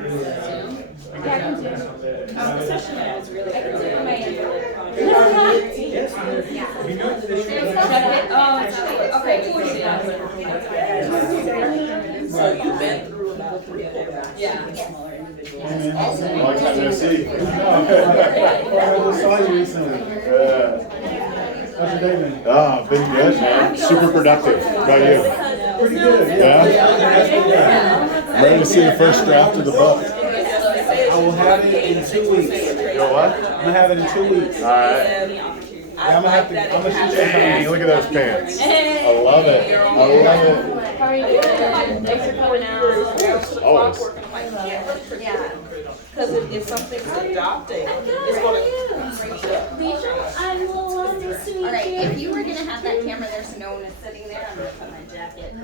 The session was really early. Okay. So you've been through about 3 of them. Smaller individuals. Awesome. Long time no see. I just saw you recently. How's your day been? Been good, man. Super productive. How about you? Pretty good. Yeah? Ready to see the first draft of the book. I will have it in 2 weeks. You know what? I'm gonna have it in 2 weeks. All right. I'm gonna shoot you Hey, look at those pants. I love it. I love it. How are you doing? Thanks for coming out. Always. Because if something's adopting, it's going to. I'm Lola. Nice to meet you. All right, if you were gonna have that camera there so no one is sitting there, I'm gonna put my jacket.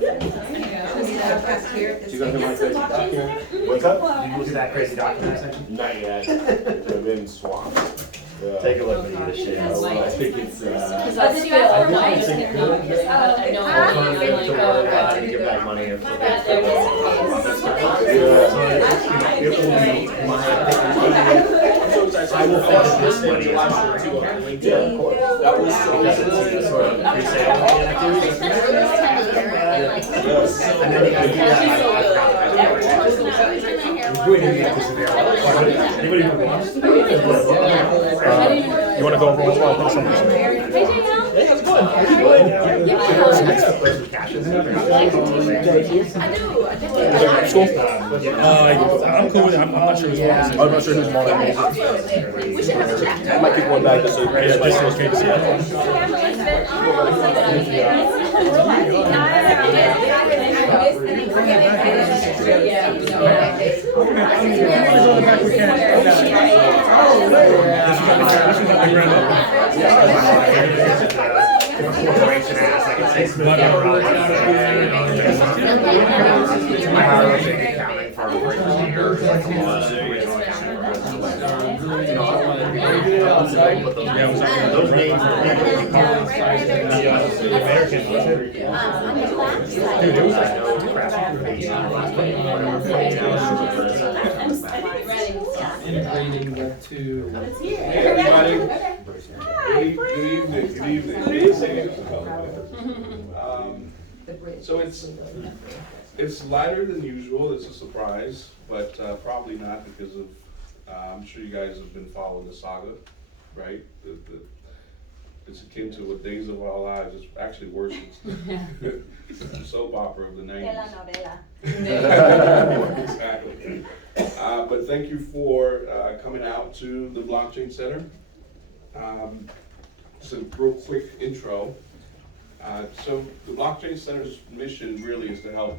You got my crazy document? What's up? Did you look at that crazy document I sent you? Not yet. I've been swamped. Yeah. Take a look when you get a share. I think it's. Because I feel like I know I didn't give back money if I will finish this money on LinkedIn. That was sort of pre-sale activities. And then the idea anybody who wants? You want to go over what's wrong with some? Yeah, it's good. School? I'm cool with it. I'm not sure who's I'm not sure who's more than me. We should have a chat. I might keep one back just so it's just okay to see it. Corporation ass, I can say some accounting for over 2 years. Those names are dude, it was like Integrating Web2. Hey everybody. Good evening. Good evening. So it's lighter than usual. It's a surprise, but probably not because of. I'm sure you guys have been following the saga, right? It's akin to what Days of Our Lives. It's actually worse. It's the soap opera of the 90s. Exactly. But thank you for coming out to the Blockchain Center. Just a real quick intro. So the Blockchain Center's mission really is to help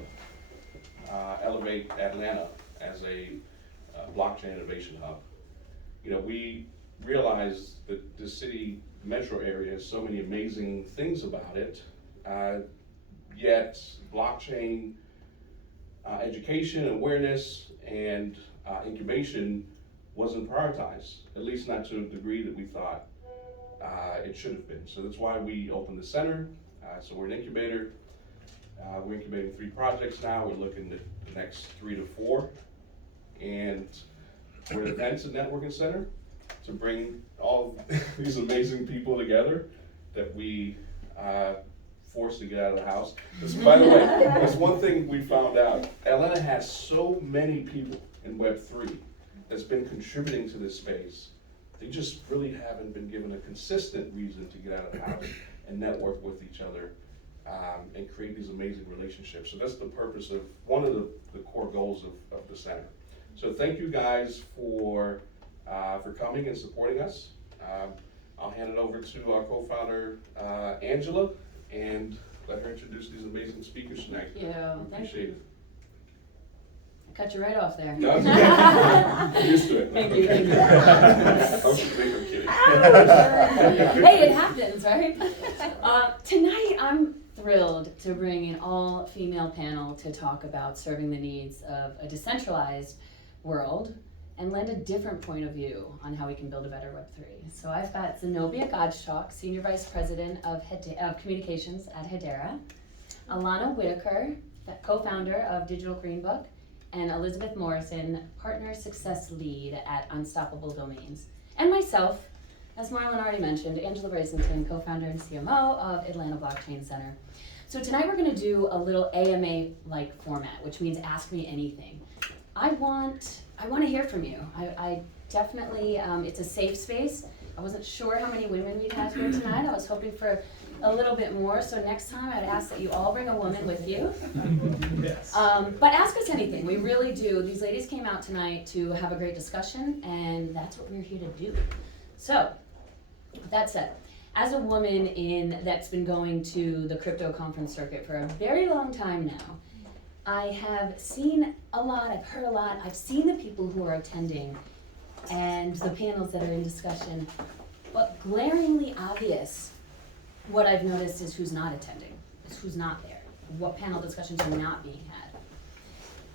elevate Atlanta as a blockchain innovation hub. You know, we realize that the city metro area has so many amazing things about it, yet blockchain education, awareness, and incubation wasn't prioritized, at least not to the degree that we thought it should have been. So that's why we opened the center. So we're an incubator. We're incubating 3 projects now. We're looking at the next 3 to 4. And we're an events and networking center to bring all of these amazing people together that we forced to get out of the house. By the way, that's one thing we found out. Atlanta has so many people in Web3 that's been contributing to this space. They just really haven't been given a consistent reason to get out of the house and network with each other and create these amazing relationships. So that's the purpose of one of the core goals of the center. So thank you guys for coming and supporting us. I'll hand it over to our co-founder, Angela, and let her introduce these amazing speakers tonight. Thank you. Appreciate it. Cut you right off there. No, I'm used to it. Thank you. I'm kidding. Hey, it happens, right? Tonight, I'm thrilled to bring an all-female panel to talk about serving the needs of a decentralized world and lend a different point of view on how we can build a better Web3. So I've got Zenobia Godschalk, Senior Vice President of Communications at Hedera, Alana Whitaker, co-founder of Digital Green Book, and Elizabeth Morrison, Partner Success Lead at Unstoppable Domains. And myself, as Marlon already mentioned, Angela Brasington, co-founder and CMO of Atlanta Blockchain Center. So tonight we're gonna do a little AMA-like format, which means ask me anything. I want to hear from you. I definitely, it's a safe space. I wasn't sure how many women we'd have here tonight. I was hoping for a little bit more, so next time I'd ask that you all bring a woman with you. Yes. But ask us anything, we really do. These ladies came out tonight to have a great discussion, and that's what we're here to do. So, with that said, as a woman that's been going to the crypto conference circuit for a very long time now, I have seen a lot, I've heard a lot, I've seen the people who are attending and the panels that are in discussion, but glaringly obvious, what I've noticed is who's not attending, is who's not there, what panel discussions are not being had.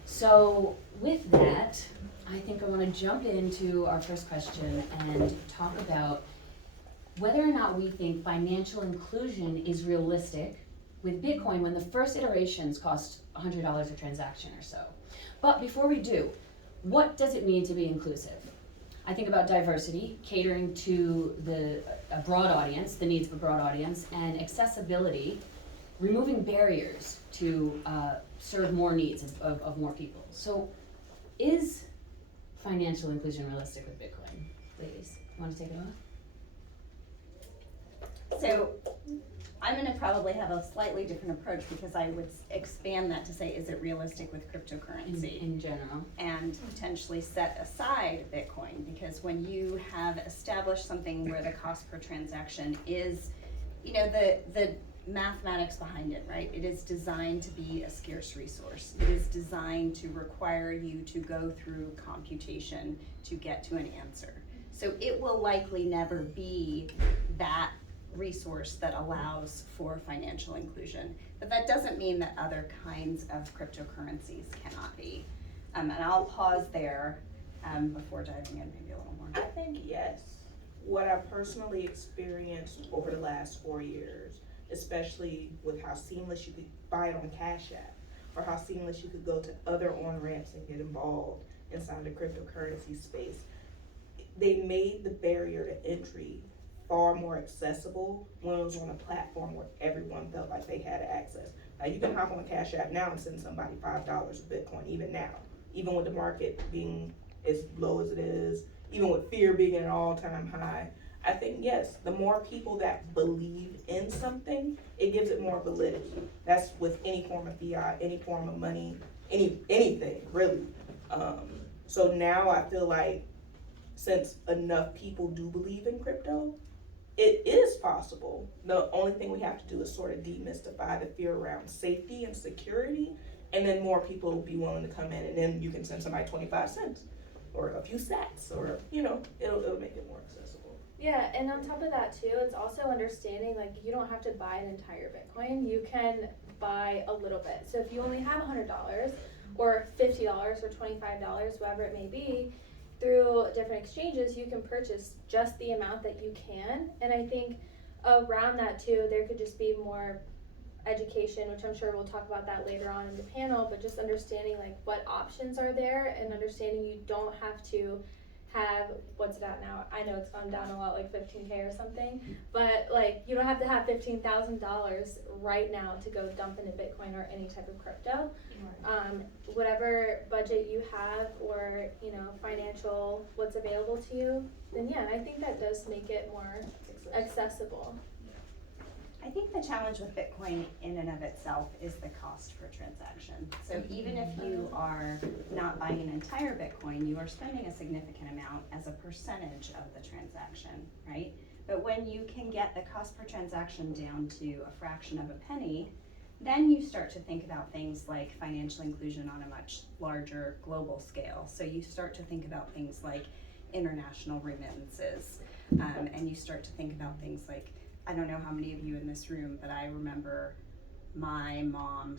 So with that, I think I want to jump into our first question and talk about whether or not we think financial inclusion is realistic with Bitcoin when the first iterations cost $100 a transaction or so. But before we do, what does it mean to be inclusive? I think about diversity, catering to a broad audience, the needs of a broad audience, and accessibility, removing barriers to serve more needs of more people. So is financial inclusion realistic with Bitcoin? Ladies, you want to take it off? So I'm gonna probably have a slightly different approach because I would expand that to say, is it realistic with cryptocurrency? In general. And potentially set aside Bitcoin, because when you have established something where the cost per transaction is, you know, the mathematics behind it, right? It is designed to be a scarce resource. It is designed to require you to go through computation to get to an answer. So it will likely never be that resource that allows for financial inclusion. But that doesn't mean that other kinds of cryptocurrencies cannot be. And I'll pause there before diving in maybe a little more. I think yes. What I personally experienced over the last 4 years, especially with how seamless you could buy it on Cash App, or how seamless you could go to other on-ramps and get involved inside the cryptocurrency space, they made the barrier to entry far more accessible when it was on a platform where everyone felt like they had access. Now you can hop on Cash App now and send somebody $5 of Bitcoin, even now. Even with the market being as low as it is, even with fear being at an all-time high. I think yes, the more people that believe in something, it gives it more validity. That's with any form of fiat, any form of money, anything really. So now I feel like since enough people do believe in crypto, it is possible. The only thing we have to do is sort of demystify the fear around safety and security, and then more people will be willing to come in, and then you can send somebody 25 cents or a few sats, or, you know, it'll make it more accessible. Yeah, and on top of that too, it's also understanding like you don't have to buy an entire Bitcoin. You can buy a little bit. So if you only have $100 or $50 or $25, whatever it may be, through different exchanges, you can purchase just the amount that you can. And I think around that too, there could just be more education, which I'm sure we'll talk about that later on in the panel, but just understanding like what options are there and understanding you don't have to have, what's it at now? I know it's gone down a lot, like 15K or something, but like you don't have to have $15,000 right now to go dump into Bitcoin or any type of crypto. Whatever budget you have or, you know, financial, what's available to you, then yeah, I think that does make it more accessible. I think the challenge with Bitcoin in and of itself is the cost per transaction. So even if you are not buying an entire Bitcoin, you are spending a significant amount as a percentage of the transaction, right? But when you can get the cost per transaction down to a fraction of a penny, then you start to think about things like financial inclusion on a much larger global scale. So you start to think about things like international remittances, and you start to think about things like, I don't know how many of you in this room, but I remember my mom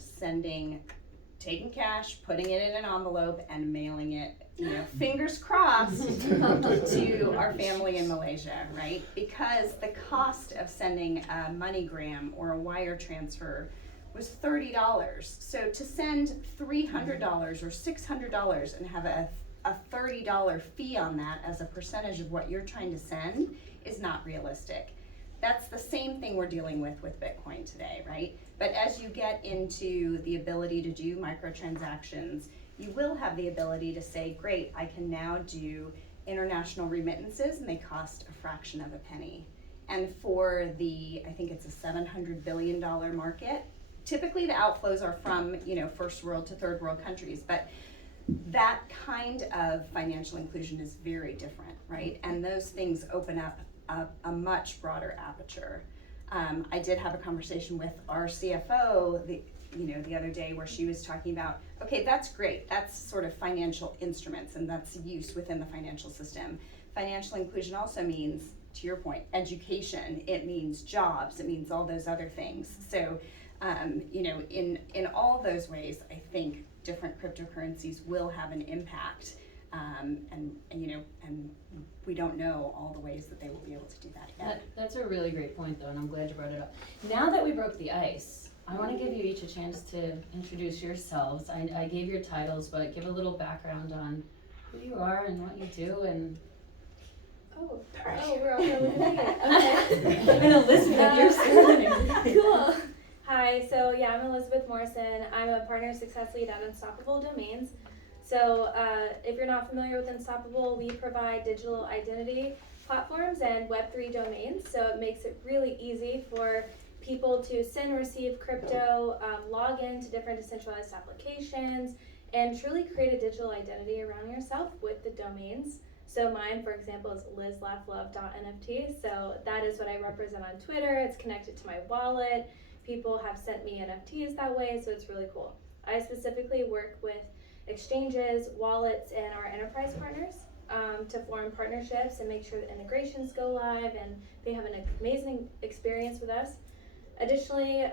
taking cash, putting it in an envelope and mailing it, you know, fingers crossed, to our family in Malaysia, right? Because the cost of sending a MoneyGram or a wire transfer was $30. So to send $300 or $600 and have a $30 fee on that as a percentage of what you're trying to send is not realistic. That's the same thing we're dealing with Bitcoin today, right? But as you get into the ability to do microtransactions, you will have the ability to say, great, I can now do international remittances and they cost a fraction of a penny. And for I think it's a $700 billion market, typically the outflows are from, first world to third world countries, but that kind of financial inclusion is very different, right? And those things open up a much broader aperture. I did have a conversation with our CFO the other day where she was talking about, okay, that's great. That's sort of financial instruments and that's use within the financial system. Financial inclusion also means, to your point, education. It means jobs. It means all those other things. So, in all those ways, I think different cryptocurrencies will have an impact. And we don't know all the ways that they will be able to do that yet. That's a really great point, though, and I'm glad you brought it up. Now that we broke the ice, I want to give you each a chance to introduce yourselves. I gave your titles, but give a little background on who you are and what you do. And Oh, we're all eliminating it. Okay. and Elizabeth, you're starting. Cool. Hi, so yeah, I'm Elizabeth Morrison. I'm a partner success lead at Unstoppable Domains. So if you're not familiar with Unstoppable, we provide digital identity platforms and Web3 domains. So it makes it really easy for people to send and receive crypto, log into different decentralized applications, and truly create a digital identity around yourself with the domains. So mine, for example, is lizlaughlove.nft. So that is what I represent on Twitter. It's connected to my wallet. People have sent me NFTs that way, so it's really cool. I specifically work with exchanges, wallets, and our enterprise partners to form partnerships and make sure that integrations go live and they have an amazing experience with us. Additionally,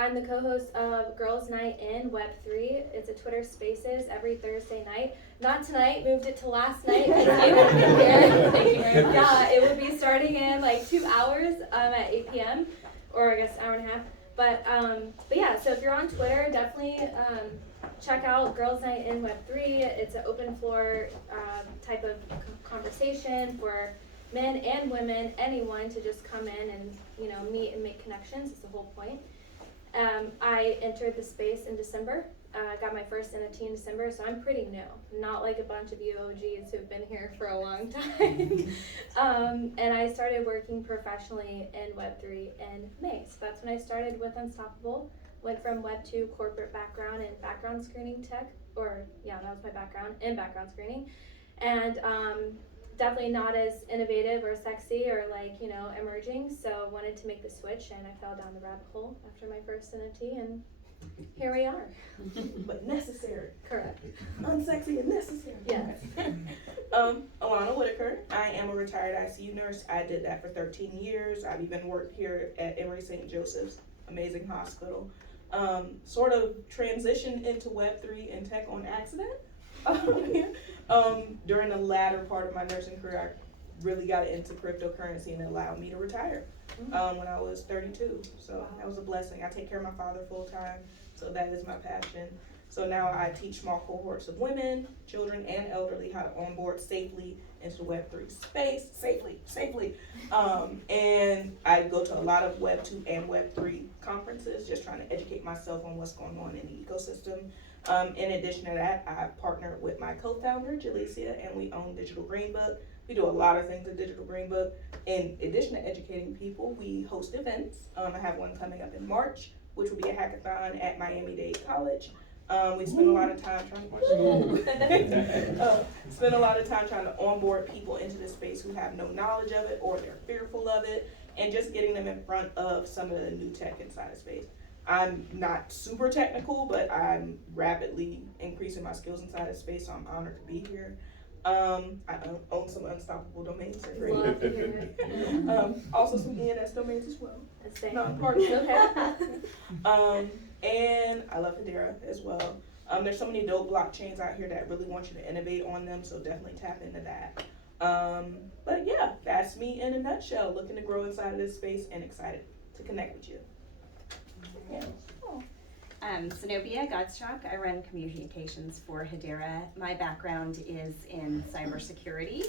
I'm the co-host of Girls Night in Web3. It's a Twitter Spaces every Thursday night. Not tonight, moved it to last night. Yeah, it would be starting in like 2 hours at 8 p.m. or I guess an hour and a half. But yeah, so if you're on Twitter, definitely check out Girls Night in Web3. It's an open floor type of conversation for men and women, anyone to just come in and meet and make connections. It's the whole point. I entered the space in December. Got my first NFT in December, so I'm pretty new. Not like a bunch of you OGs who've been here for a long time. And I started working professionally in Web3 in May. So that's when I started with Unstoppable. Went from Web 2 corporate background and background screening tech, that was my background in background screening. And definitely not as innovative or sexy or emerging, so wanted to make the switch, and I fell down the rabbit hole after my first NFT, and here we are. But necessary. Correct. Unsexy and necessary. Yes. Alana Whitaker. I am a retired ICU nurse. I did that for 13 years. I've even worked here at Emory St. Joseph's, amazing hospital. Sort of transitioned into Web3 and tech on accident. During the latter part of my nursing career, I really got into cryptocurrency and it allowed me to retire when I was 32. So that was a blessing. I take care of my father full time, so that is my passion. So now I teach small cohorts of women, children, and elderly how to onboard safely into the Web3 space, safely. And I go to a lot of Web 2 and Web3 conferences, just trying to educate myself on what's going on in the ecosystem. In addition to that, I partnered with my co-founder, Jalecia, and we own Digital Green Book. We do a lot of things at Digital Green Book. In addition to educating people, we host events. I have one coming up in March, which will be a hackathon at Miami-Dade College. We spend a lot of time trying to onboard people into the space who have no knowledge of it or they're fearful of it, and just getting them in front of some of the new tech inside of space. I'm not super technical, but I'm rapidly increasing my skills inside of space, so I'm honored to be here. I own some Unstoppable Domains. Love to hear it. Also some ENS domains as well. Same. Non-partnership. And I love Hedera as well. There's so many dope blockchains out here that really want you to innovate on them, so definitely tap into that. But yeah, that's me in a nutshell. Looking to grow inside of this space and excited to connect with you. Zenobia Godstock. I run communications for Hedera. My background is in cybersecurity,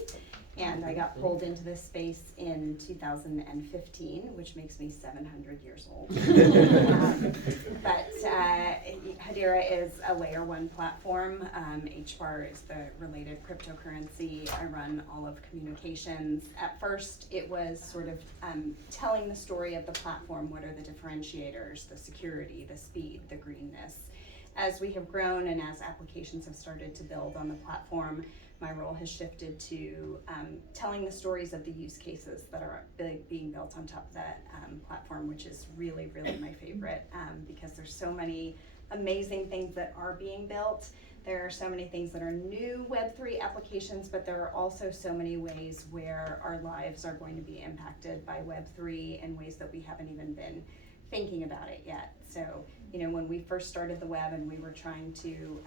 and I got pulled into this space in 2015, which makes me 700 years old. But Hedera is a layer 1 platform. HBAR is the related cryptocurrency. I run all of communications. At first, it was sort of telling the story of the platform. What are the differentiators, the security, the speed, the greenness? As we have grown and as applications have started to build on the platform, my role has shifted to telling the stories of the use cases that are being built on top of that platform, which is really, really my favorite, because there's so many amazing things that are being built. There are so many things that are new Web3 applications, but there are also so many ways where our lives are going to be impacted by Web3 in ways that we haven't even been thinking about it yet. So, when we first started the web and we were trying to,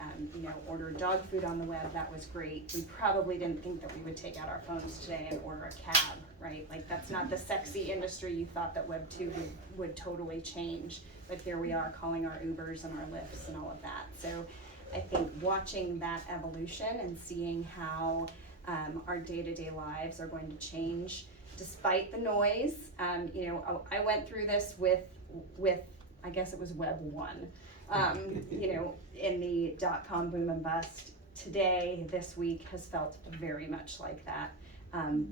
order dog food on the web, that was great. We probably didn't think that we would take out our phones today and order a cab, right? Like, that's not the sexy industry you thought that Web 2 would totally change. But here we are calling our Ubers and our Lyfts and all of that. So I think watching that evolution and seeing how our day-to-day lives are going to change despite the noise. I went through this with I guess it was Web 1, in the .com boom and bust. Today, this week, has felt very much like that.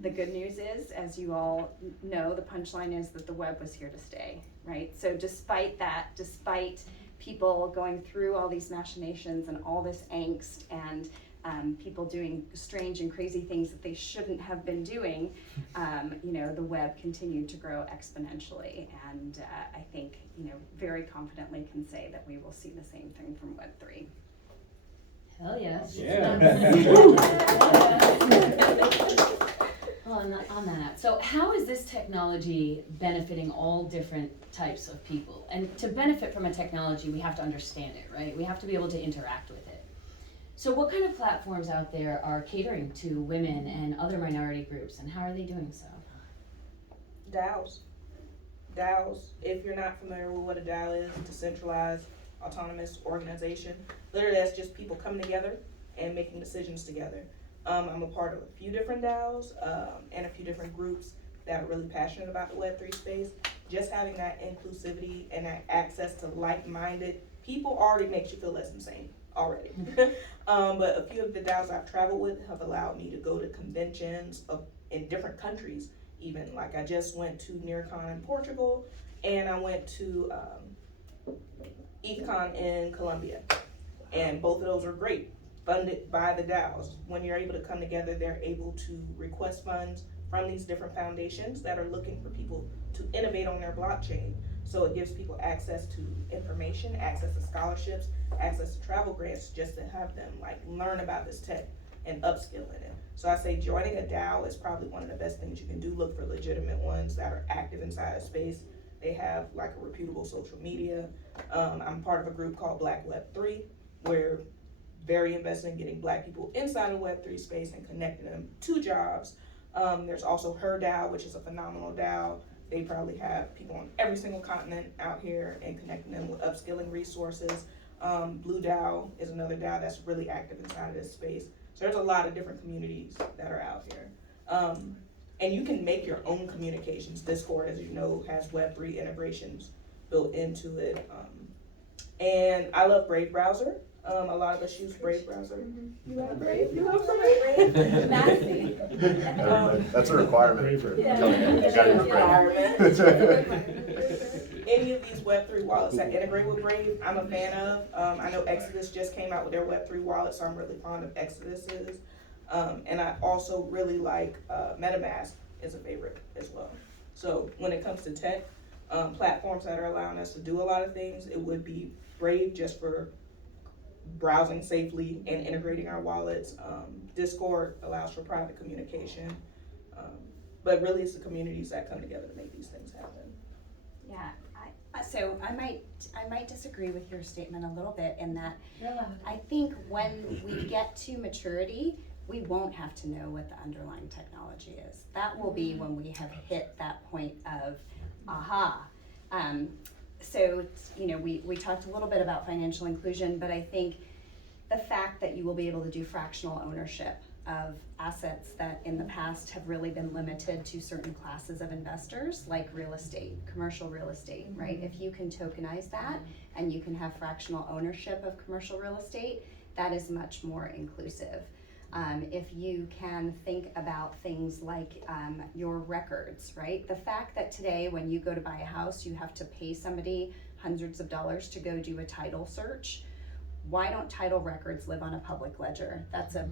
The good news is, as you all know, the punchline is that the web was here to stay, right? So despite that, despite people going through all these machinations and all this angst and people doing strange and crazy things that they shouldn't have been doing, the web continued to grow exponentially. And I think, very confidently can say that we will see the same thing from Web 3. Hell yes. Yeah. Well, on that, so how is this technology benefiting all different types of people? And to benefit from a technology, we have to understand it, right? We have to be able to interact with it. So what kind of platforms out there are catering to women and other minority groups, and how are they doing so? DAOs, if you're not familiar with what a DAO is, decentralized autonomous organization. Literally, that's just people coming together and making decisions together. I'm a part of a few different DAOs and a few different groups that are really passionate about the Web3 space. Just having that inclusivity and that access to like-minded people already makes you feel less insane already. But a few of the DAOs I've traveled with have allowed me to go to conventions in different countries. Even like I just went to NearCon in Portugal, and I went to ETHCon in Colombia, and both of those are great, funded by the DAOs. When you're able to come together, they're able to request funds from these different foundations that are looking for people to innovate on their blockchain. So it gives people access to information, access to scholarships, access to travel grants, just to have them learn about this tech and upskill in it. So I say joining a DAO is probably one of the best things you can do. Look for legitimate ones that are active inside a space. They have a reputable social media. I'm part of a group called Black Web3. We're very invested in getting Black people inside of Web3 space and connecting them to jobs. There's also Her DAO, which is a phenomenal DAO. They probably have people on every single continent out here and connecting them with upskilling resources. Blue DAO is another DAO that's really active inside of this space. So there's a lot of different communities that are out here. And you can make your own communications. Discord, as you know, has Web3 integrations built into it. And I love Brave Browser. A lot of us use Brave Browser. You love Brave? You love Brave? That's a requirement for telling you. You gotta use Brave. Any of these Web3 wallets that integrate with Brave, I'm a fan of. I know Exodus just came out with their Web3 wallet, so I'm really fond of Exodus's. And I also really like MetaMask is a favorite as well. So when it comes to tech, platforms that are allowing us to do a lot of things, it would be Brave just for browsing safely and integrating our wallets. Discord allows for private communication. But really it's the communities that come together to make these things happen. Yeah, so I might disagree with your statement a little bit in that I think when we get to maturity, we won't have to know what the underlying technology is. That will be when we have hit that point of aha. so, you know, we talked a little bit about financial inclusion, but I think the fact that you will be able to do fractional ownership of assets that in the past have really been limited to certain classes of investors, like real estate, commercial real estate, right? If you can tokenize that and you can have fractional ownership of commercial real estate, that is much more inclusive. If you can think about things like your records, right? The fact that today when you go to buy a house, you have to pay somebody hundreds of dollars to go do a title search. Why don't title records live on a public ledger? That's a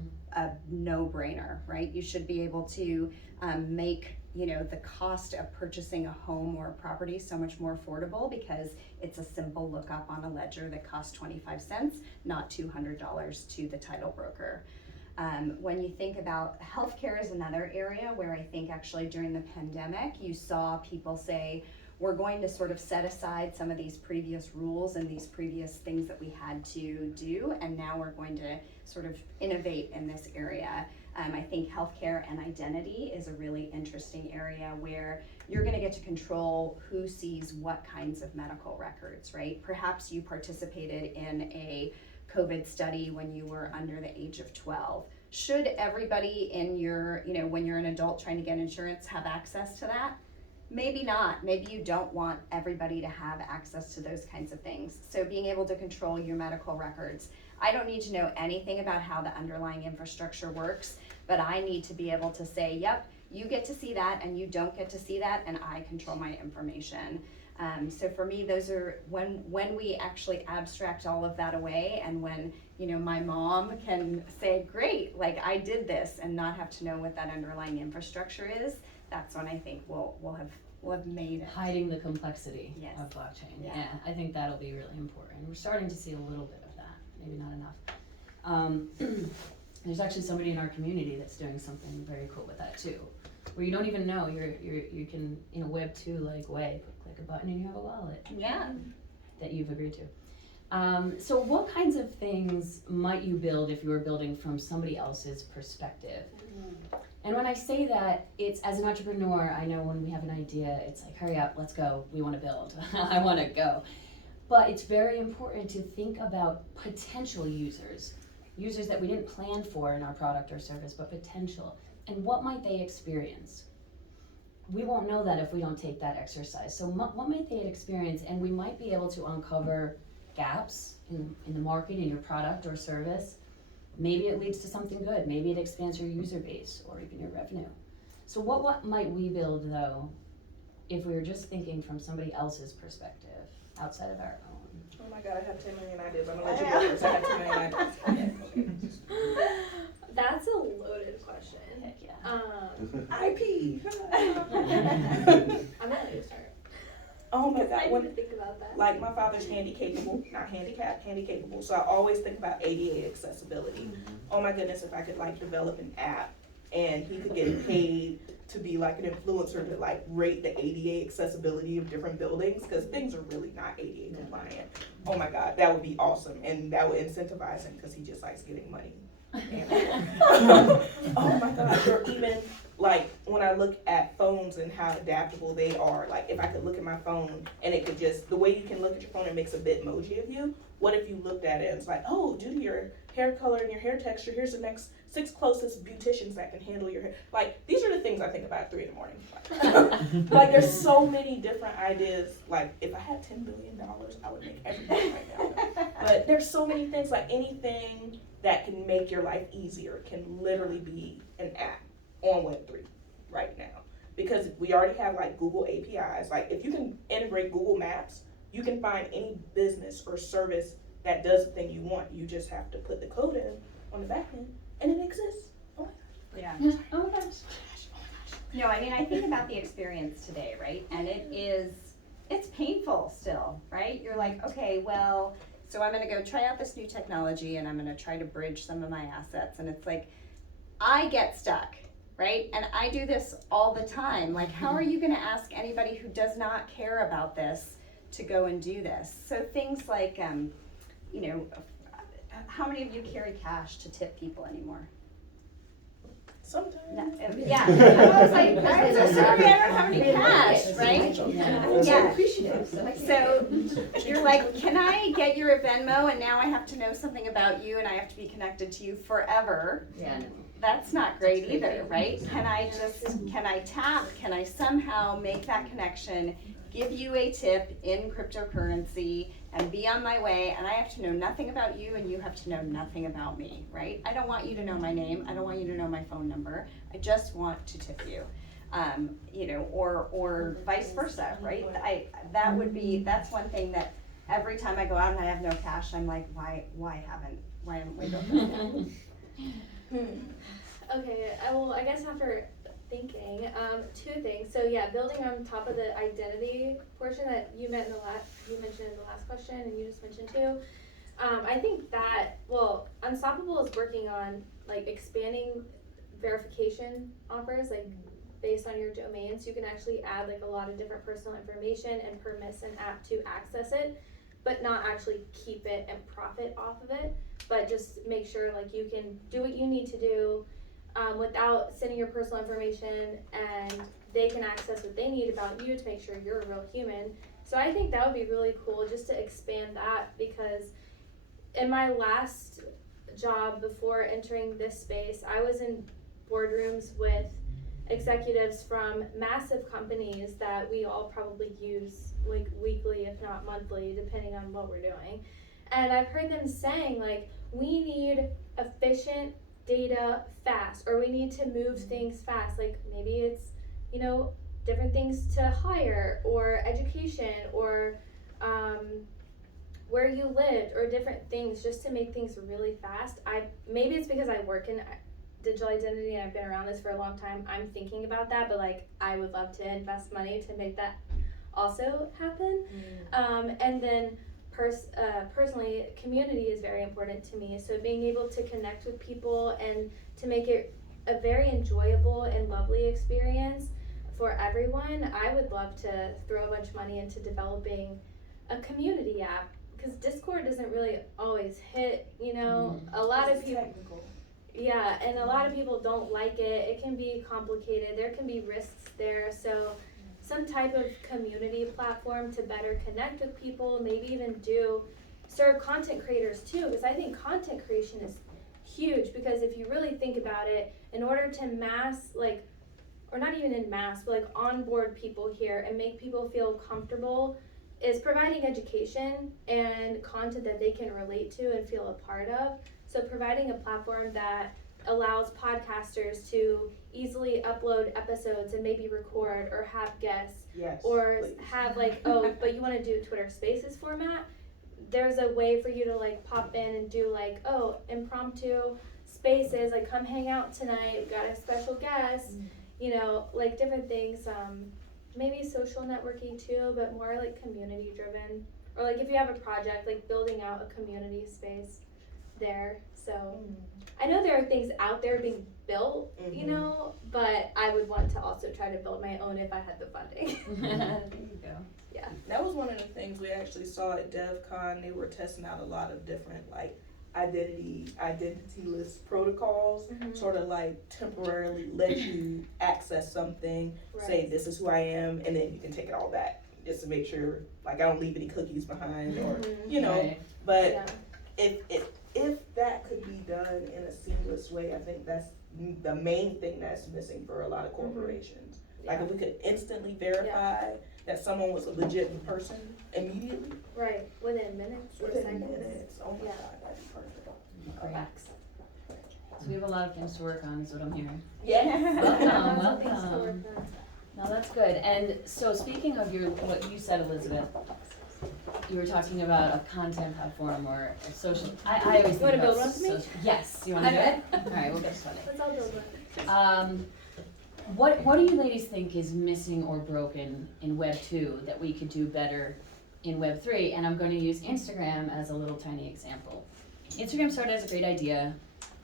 no-brainer, right? You should be able to make, you know, the cost of purchasing a home or a property so much more affordable because it's a simple lookup on a ledger that costs 25 cents, not $200 to the title broker. When you think about healthcare is another area where I think actually during the pandemic, you saw people say, we're going to sort of set aside some of these previous rules and these previous things that we had to do, and now we're going to sort of innovate in this area. I think healthcare and identity is a really interesting area where you're gonna get to control who sees what kinds of medical records, right? Perhaps you participated in a COVID study when you were under the age of 12. Should everybody in your, you know, when you're an adult trying to get insurance have access to that? Maybe not. Maybe you don't want everybody to have access to those kinds of things. So being able to control your medical records. I don't need to know anything about how the underlying infrastructure works, but I need to be able to say, yep, you get to see that and you don't get to see that, and I control my information. So for me, those are when we actually abstract all of that away, and when, you know, my mom can say, great, like I did this, and not have to know what that underlying infrastructure is. That's when I think we'll have made it. Hiding the complexity Yes. of blockchain. Yeah. Yeah, I think that'll be really important. We're starting to see a little bit of that, maybe not enough. There's actually somebody in our community that's doing something very cool with that too, where you don't even know you can, in a Web2 like way, click a button and you have a wallet. Yeah. That you've agreed to. So what kinds of things might you build if you were building from somebody else's perspective? And when I say that, it's as an entrepreneur, I know when we have an idea, it's like, hurry up, let's go, we want to build, I want to go. But it's very important to think about potential users that we didn't plan for in our product or service, but potential. And what might they experience? We won't know that if we don't take that exercise. So what might they experience? And we might be able to uncover gaps in the market, in your product or service. Maybe it leads to something good. Maybe it expands your user base or even your revenue. So what might we build though, if we were just thinking from somebody else's perspective outside of our own? Oh my God, I have 10 million ideas. I'm gonna let you go first. I have 10 million ideas. That's a loaded question. Heck yeah. IP. I'm not gonna start. Oh my I God. need When, to think about that. like my father's handy-capable, not handicapped, handy-capable. So I always think about ADA accessibility. Oh my goodness, if I could like develop an app and he could get paid to be like an influencer to like rate the ADA accessibility of different buildings, because things are really not ADA compliant. Oh my God, that would be awesome. And that would incentivize him because he just likes getting money. Oh my God, or even like when I look at phones and how adaptable they are, like if I could look at my phone and it could just, the way you can look at your phone, it makes a Bitmoji of you. What if you looked at it and it's like, oh, due to your hair color and your hair texture, here's the next 6 closest beauticians that can handle your hair. Like, these are the things I think about at 3 in the morning. Like, there's so many different ideas. Like, if I had $10 billion, I would make everything right now. But there's so many things, like anything that can make your life easier can literally be an app on Web3 right now. Because we already have like Google APIs. Like, if you can integrate Google Maps, you can find any business or service that does the thing you want. You just have to put the code in on the back end, and it exists. Oh my Yeah. Yeah. Oh my gosh. No, I mean, I think about the experience today, right? And it's painful still, right? You're like, okay, well, so I'm gonna go try out this new technology and I'm gonna try to bridge some of my assets. And it's like, I get stuck, right? And I do this all the time. Like, how are you gonna ask anybody who does not care about this to go and do this? So things like, you know, how many of you carry cash to tip people anymore? Sometimes. Yeah, I was like, I'm so sorry, I don't have any cash, right? Yeah. Yeah. Appreciative, so I can. So you're like, can I get your Venmo and now I have to know something about you and I have to be connected to you forever? Yeah, no. That's not great either, right? Can I tap, can I somehow make that connection, give you a tip in cryptocurrency and be on my way, and I have to know nothing about you and you have to know nothing about me, right? I don't want you to know my name, I don't want you to know my phone number, I just want to tip you. You know, or vice versa, right? That's one thing that every time I go out and I have no cash, I'm like, why haven't we done this yet? Okay, I guess after thinking, two things. So yeah, building on top of the identity portion that you mentioned in the last question, and you just mentioned too. I think that, well, Unstoppable is working on like expanding verification offers, like based on your domain, so you can actually add like a lot of different personal information and permits an app to access it, but not actually keep it and profit off of it, but just make sure like you can do what you need to do without sending your personal information, and they can access what they need about you to make sure you're a real human. So I think that would be really cool just to expand that, because in my last job before entering this space, I was in boardrooms with executives from massive companies that we all probably use like weekly, if not monthly, depending on what we're doing. And I've heard them saying like, we need efficient data fast, or we need to move things fast. Like maybe it's, you know, different things to hire or education or where you lived or different things, just to make things really fast. Maybe it's because I work in digital identity and I've been around this for a long time. I'm thinking about that, but like I would love to invest money to make that also happen. And then personally, community is very important to me. So being able to connect with people and to make it a very enjoyable and lovely experience for everyone, I would love to throw a bunch of money into developing a community app, because Discord doesn't really always hit, you know, a lot of people. Technical. Yeah, and a lot of people don't like it. It can be complicated. There can be risks there. So some type of community platform to better connect with people, maybe even serve content creators too, because I think content creation is huge, because if you really think about it, in order to mass, like, or not even in mass, but like onboard people here and make people feel comfortable, is providing education and content that they can relate to and feel a part of. So providing a platform that allows podcasters to easily upload episodes and maybe record or have guests, Yes, or please. have like, oh, but you want to do Twitter Spaces format, there's a way for you to like pop in and do like, oh, impromptu spaces, like come hang out tonight, we got a special guest, you know, like different things, maybe social networking too, but more like community driven, or like if you have a project, like building out a community space there. So I know there are things out there being built, you know, but I would want to also try to build my own if I had the funding. There you go. Yeah. That was one of the things we actually saw at DevCon. They were testing out a lot of different like identity-less protocols, sort of like temporarily let you access something, say this is who I am, and then you can take it all back, just to make sure like I don't leave any cookies behind, or you know. Right. But if that could be done in a seamless way, I think that's the main thing that's missing for a lot of corporations. Like if we could instantly verify that someone was a legit person immediately. Right, within minutes or Within seconds. minutes. Oh my Yeah. God, that'd be perfect. Great. So we have a lot of things to work on, is what I'm hearing. Yeah. Welcome, Lots of things to welcome. work on. No, that's good. And so speaking of what you said, Elizabeth, you were talking about a content platform or a social. I always think You wanna about build one for me? Yes, you want to do it? All right, we'll get started. Let's all build one. What do you ladies think is missing or broken in Web 2 that we could do better in Web 3? And I'm going to use Instagram as a little tiny example. Instagram started as a great idea,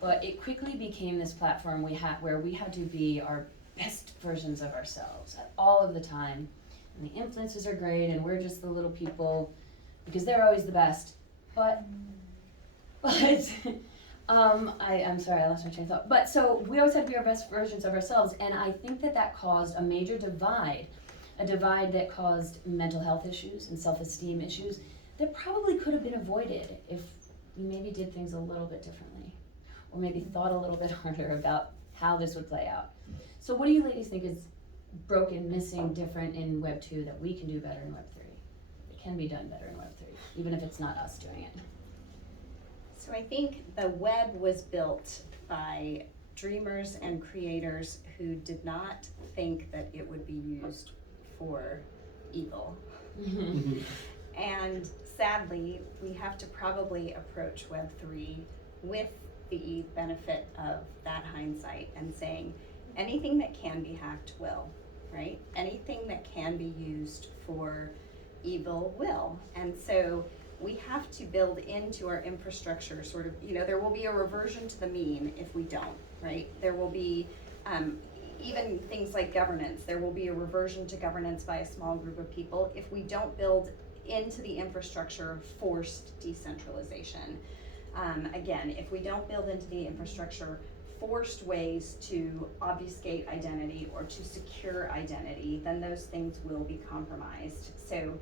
but it quickly became this platform where we had to be our best versions of ourselves at all of the time. And the influencers are great, and we're just the little people because they're always the best. But I'm sorry, I lost my train of thought. But so we always had to be our best versions of ourselves, and I think that caused a major divide, a divide that caused mental health issues and self-esteem issues that probably could have been avoided if we maybe did things a little bit differently, or maybe thought a little bit harder about how this would play out. So what do you ladies think is broken, missing, different in Web 2 that we can do better in Web 3? It can be done better in Web 3, even if it's not us doing it. So I think the web was built by dreamers and creators who did not think that it would be used for evil. And sadly, we have to probably approach Web3 with the benefit of that hindsight and saying anything that can be hacked will, right? Anything that can be used for evil will. And so we have to build into our infrastructure sort of, there will be a reversion to the mean if we don't, right? There will be even things like governance. There will be a reversion to governance by a small group of people if we don't build into the infrastructure forced decentralization. Again, if we don't build into the infrastructure forced ways to obfuscate identity or to secure identity, then those things will be compromised. So,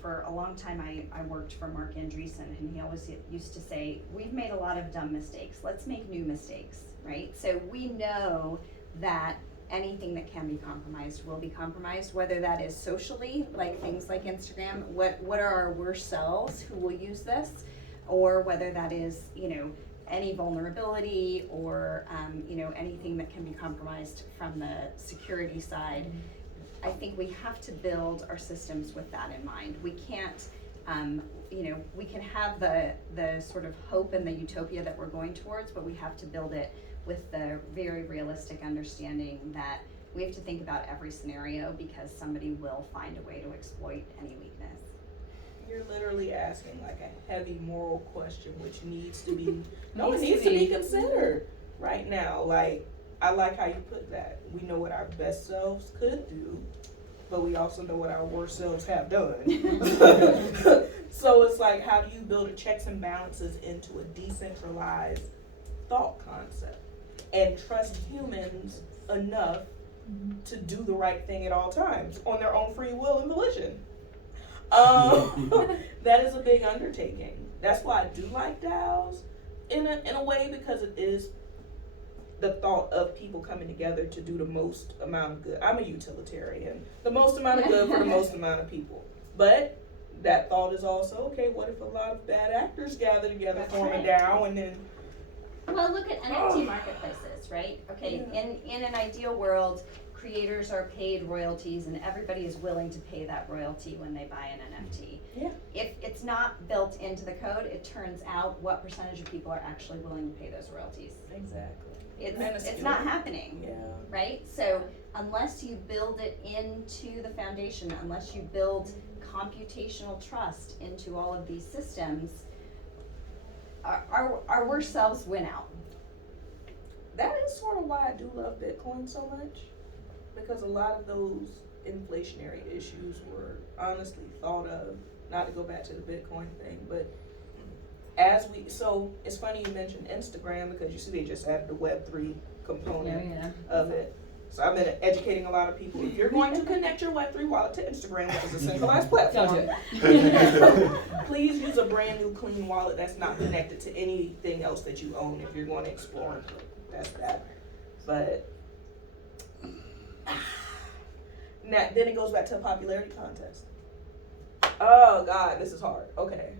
for a long time I worked for Mark Andreessen, and he always used to say, we've made a lot of dumb mistakes, let's make new mistakes, right? So we know that anything that can be compromised will be compromised, whether that is socially, like things like Instagram, what are our worst selves who will use this, or whether that is, any vulnerability or, anything that can be compromised from the security side. I think we have to build our systems with that in mind. We can't, we can have the sort of hope and the utopia that we're going towards, but we have to build it with the very realistic understanding that we have to think about every scenario because somebody will find a way to exploit any weakness. You're literally asking like a heavy moral question, which needs to be, it needs to be considered right now. Like, I like how you put that. We know what our best selves could do, but we also know what our worst selves have done. So it's like, how do you build a checks and balances into a decentralized thought concept and trust humans enough to do the right thing at all times on their own free will and volition? That is a big undertaking. That's why I do like DAOs in a way, because it is the thought of people coming together to do the most amount of good. I'm a utilitarian. The most amount of good for the most amount of people. But that thought is also, okay, what if a lot of bad actors gather together, form a DAO, and then... Well, look at NFT marketplaces, right? Okay, in an ideal world, creators are paid royalties and everybody is willing to pay that royalty when they buy an NFT. Yeah. If it's not built into the code, it turns out what percentage of people are actually willing to pay those royalties. Exactly. It's not happening, Yeah. right? So unless you build it into the foundation, unless you build computational trust into all of these systems, our worst selves win out. That is sort of why I do love Bitcoin so much, because a lot of those inflationary issues were honestly thought of, not to go back to the Bitcoin thing, but so it's funny you mentioned Instagram, because you see they just added the Web3 component of it. So I've been educating a lot of people. If you're going to connect your Web3 wallet to Instagram, which is a centralized platform, please use a brand new clean wallet that's not connected to anything else that you own if you're going to explore and click. That's that. But now, then it goes back to a popularity contest. Oh God, this is hard. Okay.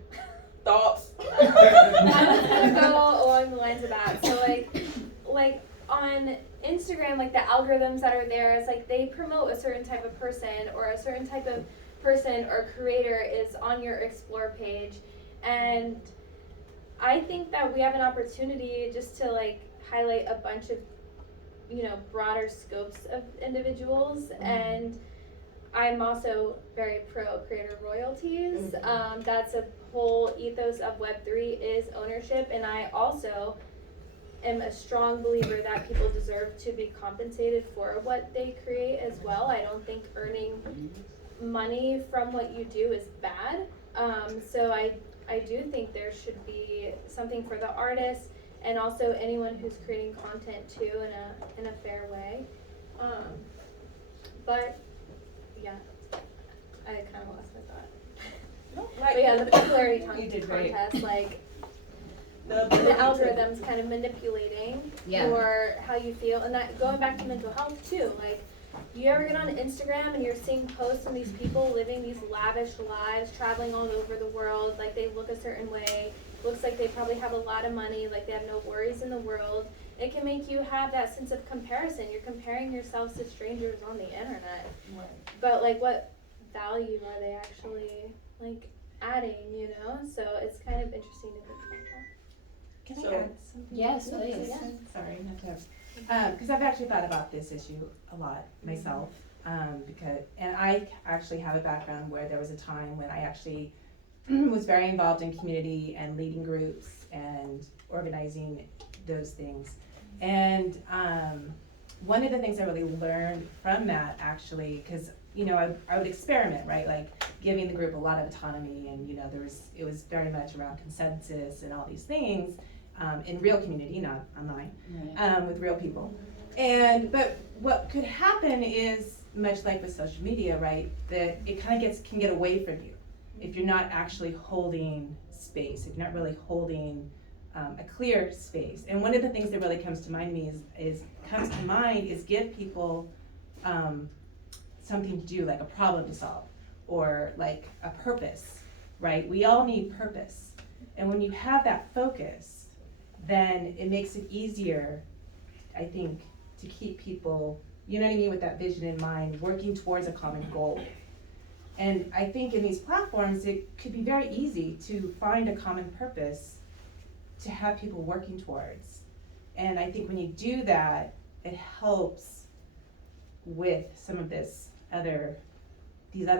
Thoughts? I was gonna go along the lines of that. So like on Instagram, like the algorithms that are there, it's like they promote a certain type of person, or a certain type of person or creator is on your explore page. And I think that we have an opportunity just to like highlight a bunch of, broader scopes of individuals. And I'm also very pro creator royalties. That's a whole ethos of Web3 is ownership, and I also am a strong believer that people deserve to be compensated for what they create as well. I don't think earning money from what you do is bad. So I I do think there should be something for the artists and also anyone who's creating content too in a fair way. But yeah, I kind of lost my thought. But yeah, the popularity contest, like the algorithms kind of manipulating your how you feel, and that going back to mental health too. Like, you ever get on Instagram and you're seeing posts of these people living these lavish lives, traveling all over the world, like they look a certain way, looks like they probably have a lot of money, like they have no worries in the world. It can make you have that sense of comparison. You're comparing yourselves to strangers on the internet. Right. But like, what value are they actually like adding, you know? So it's kind of interesting to think about that. Can I So- add something? Yes, please. Yeah. Sorry, not to, because I've actually thought about this issue a lot myself, and I actually have a background where there was a time when I actually was very involved in community and leading groups and organizing those things. And one of the things I really learned from that, actually, because I would experiment, right? Like giving the group a lot of autonomy, and it was very much around consensus and all these things in real community, not online, with real people. But what could happen is, much like with social media, right? That it kind of can get away from you if you're not actually holding space, if you're not really holding a clear space. And one of the things that really comes to mind to me is give people something to do, like a problem to solve, or like a purpose, right? We all need purpose. And when you have that focus, then it makes it easier, I think, to keep people, you know what I mean, with that vision in mind, working towards a common goal. And I think in these platforms, it could be very easy to find a common purpose to have people working towards. And I think when you do that, it helps with some of these other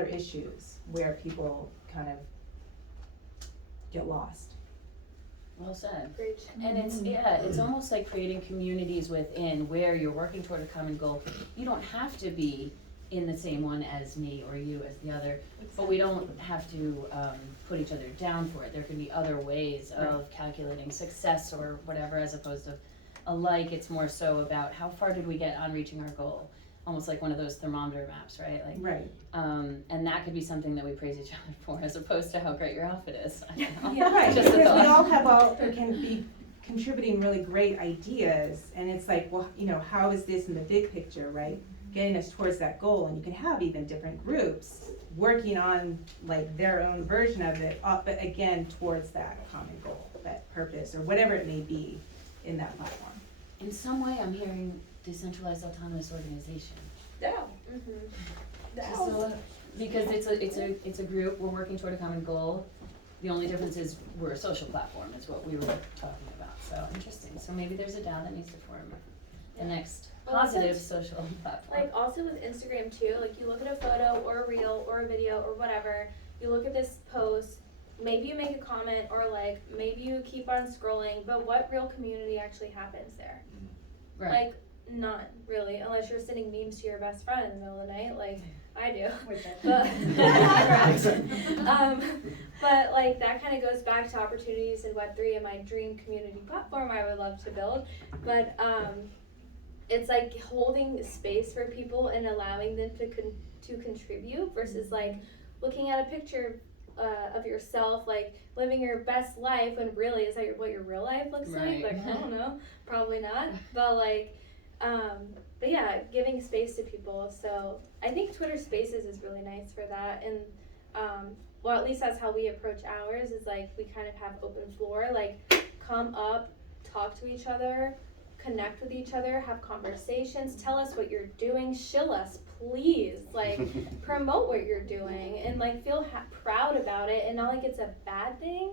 issues where people kind of get lost. Well said. Great. And it's almost like creating communities within where you're working toward a common goal. You don't have to be in the same one as me or you as the other, but we don't have to put each other down for it. There can be other ways of calculating success or whatever, as opposed to it's more so about how far did we get on reaching our goal. Almost like one of those thermometer maps, right? Like, right. And that could be something that we praise each other for, as opposed to how great your outfit is. I don't know. Yeah, right, Just a because thought. we can be contributing really great ideas, and it's like, well, how is this in the big picture, right? Getting us towards that goal, and you can have even different groups working on like their own version of it, but again, towards that common goal, that purpose, or whatever it may be in that platform. In some way, I'm hearing decentralized autonomous organization. Yeah. So, because it's a group, we're working toward a common goal. The only difference is we're a social platform, is what we were talking about. So interesting. So maybe there's a DAO that needs to form the next positive social platform. Like also with Instagram too, like you look at a photo or a reel or a video or whatever, you look at this post, maybe you make a comment or like maybe you keep on scrolling, but what real community actually happens there? Right. Like none, really, unless you're sending memes to your best friend in the middle of the night, like I do. But like that kind of goes back to opportunities in Web3 and my dream community platform I would love to build. But it's like holding space for people and allowing them to contribute versus like looking at a picture of yourself, like living your best life when really is that what your real life looks Right. like? Like I don't know, probably not. But like, but yeah, giving space to people. So I think Twitter Spaces is really nice for that, and well, at least that's how we approach ours. Is like we kind of have open floor, like come up, talk to each other, connect with each other, have conversations, tell us what you're doing, shill us, please, like promote what you're doing, and like feel proud about it, and not like it's a bad thing.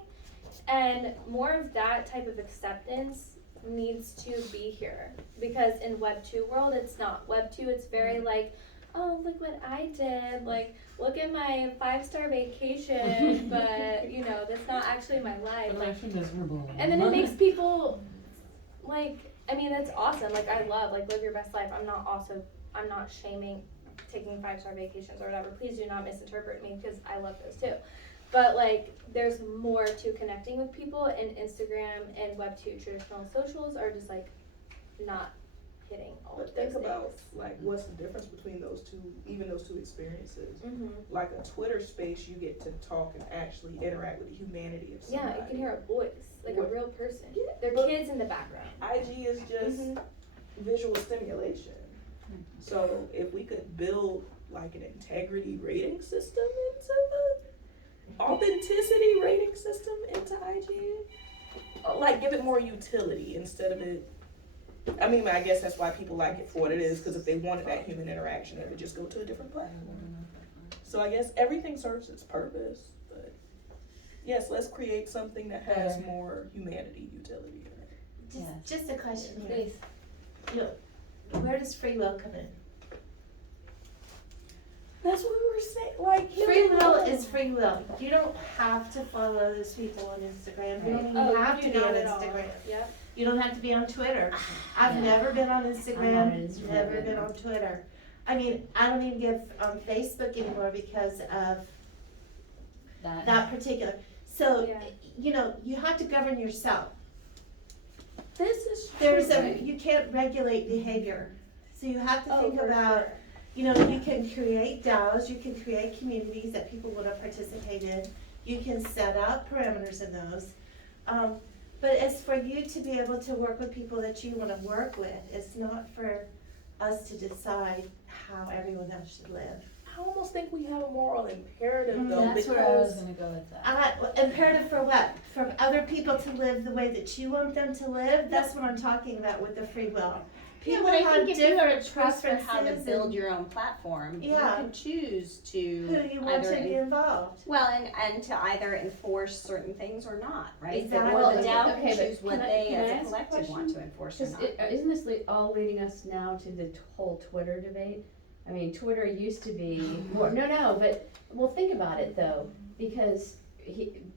And more of that type of acceptance needs to be here, because in Web 2 world it's not. Web 2 it's very like, oh look what I did, like look at my 5-star vacation, but you know that's not actually my life. Like, and then it makes people like, I mean that's awesome, like I love like live your best life. I'm not shaming taking 5-star vacations or whatever. Please do not misinterpret me, because I love those too. but like there's more to connecting with people, and Instagram and Web2 traditional socials are just like not hitting all But of those think about things. like what's the difference between those two, even those two experiences. Mm-hmm. Like a Twitter space, you get to talk and actually interact with the humanity of somebody. Yeah, you can hear a voice, like a What- real person. Yeah, There are but- kids in the background. IG is just visual stimulation. So if we could build like an integrity rating system into the authenticity rating system into IG, like give it more utility instead of it. I mean, I guess that's why people like it for what it is, because if they wanted that human interaction, they would just go to a different platform. So I guess everything serves its purpose, but yes, let's create something that has more humanity, utility in it. Just a question here. Please. You know, where does free will come in? That's what we were saying, like. Free will is free will. You don't have to follow those people on Instagram. You don't even have to be on Instagram. Yep. You don't have to be on Twitter. I've Yeah. never been on I'm Instagram, not on Instagram never either. been on Twitter. I mean, I don't even get on Facebook anymore because of that particular. So, Yeah. you know, you have to govern yourself. This is You can't regulate behavior. So you have to Oh, think for about, sure. you know, you can create DAOs, you can create communities that people want to participate in. You can set out parameters in those. But it's for you to be able to work with people that you want to work with. It's not for us to decide how everyone else should live. I almost think we have a moral imperative though, That's where I was because gonna go with that. Imperative for what? For other people to live the way that you want them to live? That's what I'm talking about with the free will. Yeah, People but I have think if you have a different trust for how to preferences build and your own platform, you Yeah. can choose to who you want either to be involved. well, and to either enforce certain things or not, right? Exactly. Or the Okay, DAO but can choose what can I- they can I as ask a a collective want to enforce or Because not. isn't this all leading us now to the whole Twitter debate? I mean, Twitter used to be more, but, well, think about it though, because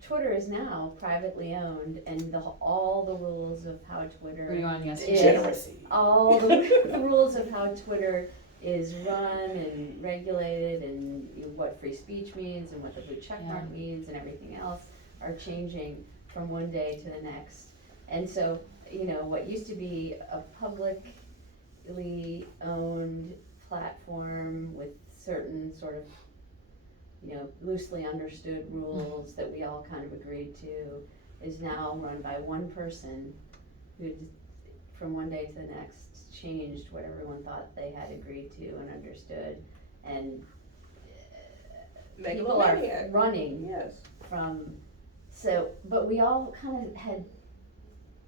Twitter is now privately owned and all the rules of how Twitter What do you want to guess? is, degeneracy. all the rules of how Twitter is run and regulated and what free speech means and what the blue check mark means and everything else are changing from one day to the next. And so, you know, what used to be a publicly owned platform with certain sort of, you know, loosely understood rules that we all kind of agreed to is now run by one person who from one day to the next changed what everyone thought they had agreed to and understood, and people are Megalomaniac. running Yes. from, so, but we all kind of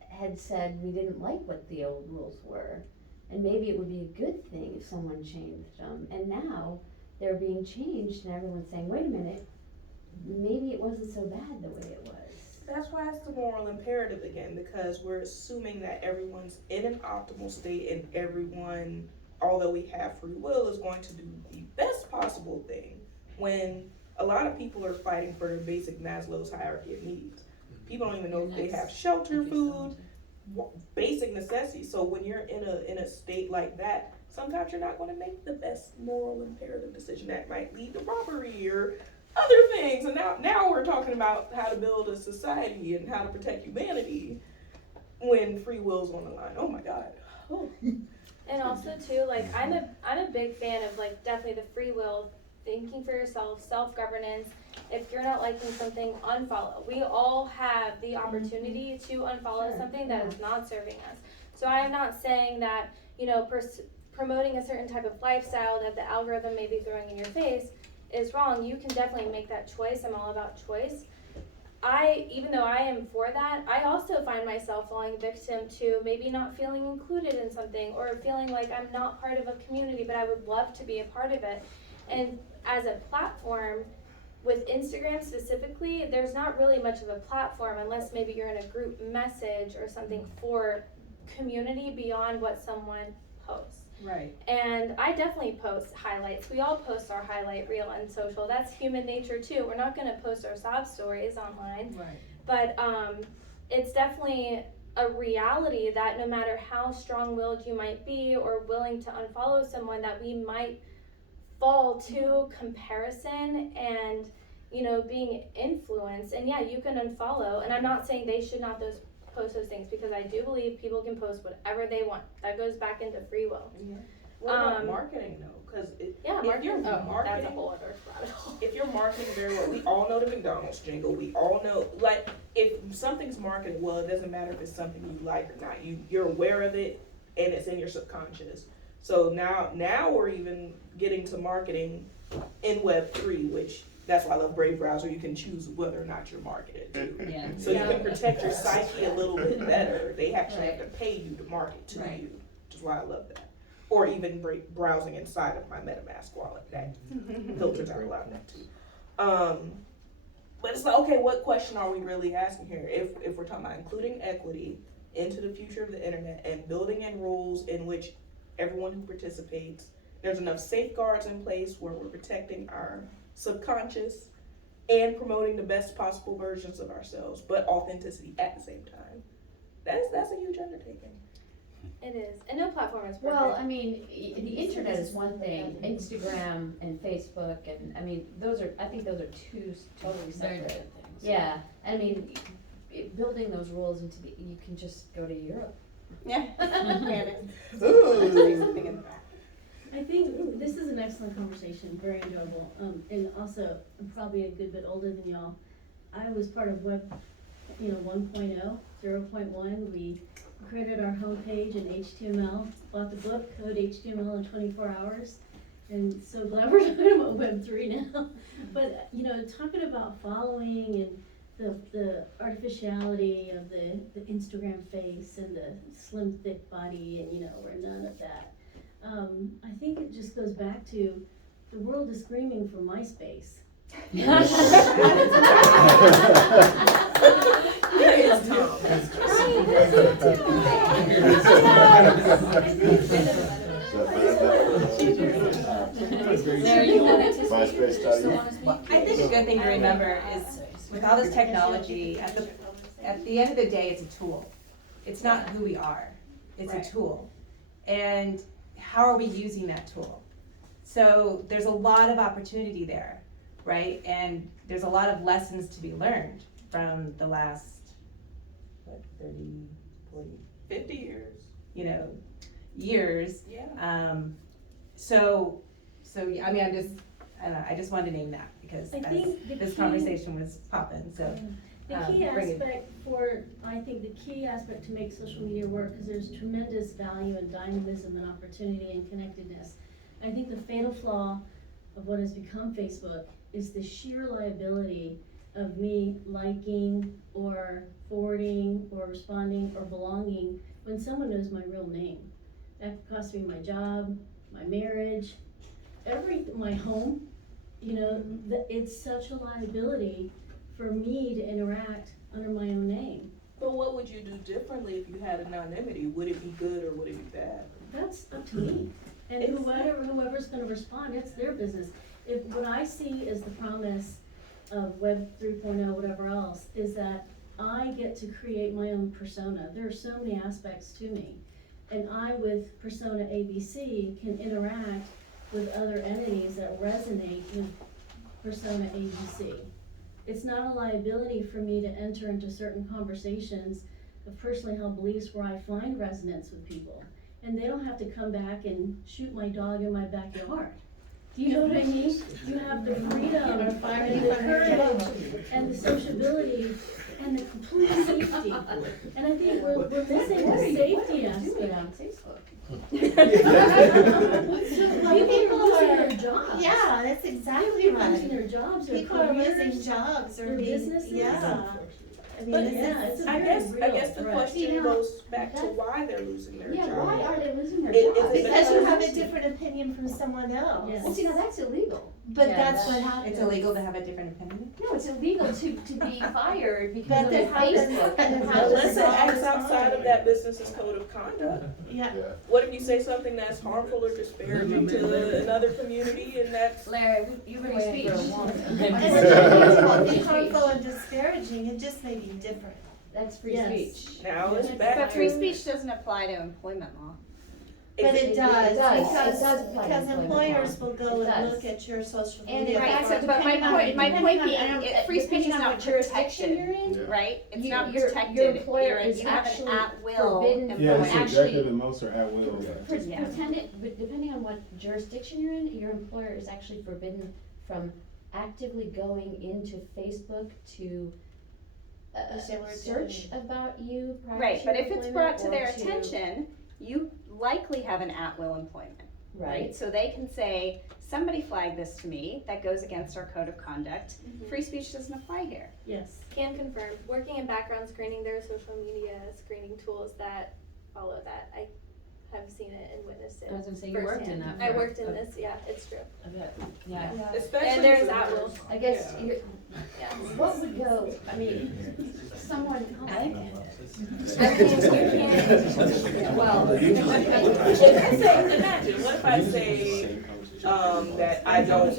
had said we didn't like what the old rules were, and maybe it would be a good thing if someone changed them, and now they're being changed and everyone's saying, wait a minute, maybe it wasn't so bad the way it was. That's why it's the moral imperative again, because we're assuming that everyone's in an optimal state and everyone, although we have free will, is going to do the best possible thing, when a lot of people are fighting for their basic Maslow's hierarchy of needs. People don't even know if they have shelter, food, basic necessities. So when you're in a state like that, sometimes you're not going to make the best moral imperative decision that might lead to robbery or other things. And now we're talking about how to build a society and how to protect humanity when free will's on the line. Oh my God. Oh. And also too, like I'm a big fan of like definitely the free will, thinking for yourself, self-governance. If you're not liking something, unfollow. We all have the opportunity to unfollow something that is not serving us. So I am not saying that, you know, promoting a certain type of lifestyle that the algorithm may be throwing in your face is wrong. You can definitely make that choice. I'm all about choice. Even though I am for that, I also find myself falling victim to maybe not feeling included in something or feeling like I'm not part of a community, but I would love to be a part of it. And as a platform, with Instagram specifically, there's not really much of a platform unless maybe you're in a group message or something for community beyond what someone posts. Right. And I definitely post highlights. We all post our highlight reel on social. That's human nature too. We're not gonna post our sob stories online. Right. But it's definitely a reality that no matter how strong-willed you might be or willing to unfollow someone, that we might fall to comparison and you know, being influenced, and yeah, you can unfollow, and I'm not saying they should not post those things, because I do believe people can post whatever they want. That goes back into free will. What about marketing though? Cause Yeah, if you're that's a marketing, whole other rabbit hole. if you're marketing very well, we all know the McDonald's jingle. We all know, like, if something's marketed well, it doesn't matter if it's something you like or not. You're aware of it, and it's in your subconscious. So now we're even getting to marketing in Web3, which that's why I love Brave Browser. You can choose whether or not you're marketed to. Yeah. So you can protect your psyche a little bit better. They actually have to pay you to market to you, which is why I love that. Or even browsing inside of my MetaMask wallet. That filters are allowed that too. But it's like, okay, what question are we really asking here? If we're talking about including equity into the future of the internet and building in rules in which everyone who participates, there's enough safeguards in place where we're protecting our subconscious and promoting the best possible versions of ourselves, but authenticity at the same time. That's a huge undertaking. It is, and no platform is perfect. Well, I mean, the internet is one thing, Instagram and Facebook, and I mean, I think those are two totally separate things. Yeah, I mean, building those rules you can just go to Europe. Yeah. I think this is an excellent conversation, very enjoyable, and also, I'm probably a good bit older than y'all. I was part of Web, 1.0, 0.1, we created our homepage in HTML, bought the book, Code HTML in 24 hours, and so glad we're talking about Web3 now. But, talking about following and the artificiality of the Instagram face and the slim, thick body, and, we're none of that. I think it just goes back to the world is screaming for MySpace. It's Tom. I think a good thing to remember is with all this technology, at the end of the day, it's a tool. It's not who we are. It's a tool. And how are we using that tool? So there's a lot of opportunity there, right? And there's a lot of lessons to be learned from the last, 30, 40, 50 years. Years. Yeah. So I mean, I just wanted to name that because I think this conversation was popping, so. The key aspect to make social media work, because there's tremendous value in dynamism and opportunity and connectedness. I think the fatal flaw of what has become Facebook is the sheer liability of me liking or forwarding or responding or belonging when someone knows my real name. That could cost me my job, my marriage, my home. It's such a liability for me to interact under my own name. But what would you do differently if you had anonymity? Would it be good or would it be bad? That's up to me. And whoever's gonna respond, it's their business. If what I see as the promise of Web 3.0, whatever else, is that I get to create my own persona. There are so many aspects to me. And I, with persona ABC, can interact with other entities that resonate with persona ABC. It's not a liability for me to enter into certain conversations of personally held beliefs where I find resonance with people. And they don't have to come back and shoot my dog in my backyard. Do you know what I mean? You have the freedom and the courage and the sociability and the complete safety. And I think we're missing the safety aspect on Facebook. People are losing their jobs. Yeah, that's exactly right. Losing their jobs, their People are careers, losing jobs or their being, businesses. yeah. I mean, it's a I very guess the real question threat. goes back to why they're losing their job. Yeah, why are they losing their Is jobs? it Because you have a different opinion from someone else. Yes. Well, see, now that's illegal. But Yeah, that's what happens. It's illegal to have a different opinion? No, it's illegal to be fired because But of that happens, Facebook. that Unless happens it all acts the outside of time. that business's code of conduct. Yeah. What if you say something that's harmful or disparaging to another community and that's... Larry, you've been waiting for a long And time. it won't be harmful and disparaging, it just may be different. That's free Yes. speech. Now it's But back But to... free speech doesn't apply to employment law. But it does, It does because apply to because employment employers law. will go It and does. look at your social And media. right, profile. so, but my point being, free speech is Depending on not what jurisdiction you're protected, in, right? It's you- not your protected. employer You're- is you have an actually at-will forbidden Yeah, from it's employment. subjective and most are at will. Yeah. But depending on what jurisdiction you're in, your employer is actually forbidden from actively going into Facebook to search about you prior to Right, but if it's employment brought to or their attention, you likely have an at-will employment, right? Right. So they can say, somebody flagged this to me, that goes against our code of conduct, free speech doesn't apply here. Yes. Can confirm, working in background screening, there are social media screening tools that follow that. I have seen it and witnessed it. I was gonna say, you worked in firsthand. that I for- worked in this, yeah, it's true. I bet, yeah. Especially And there's as a at will. nurse. I guess, Yeah. you're, Yeah. what would go, I mean, someone like, I mean, you can't, well. Imagine, what if I say, that I don't,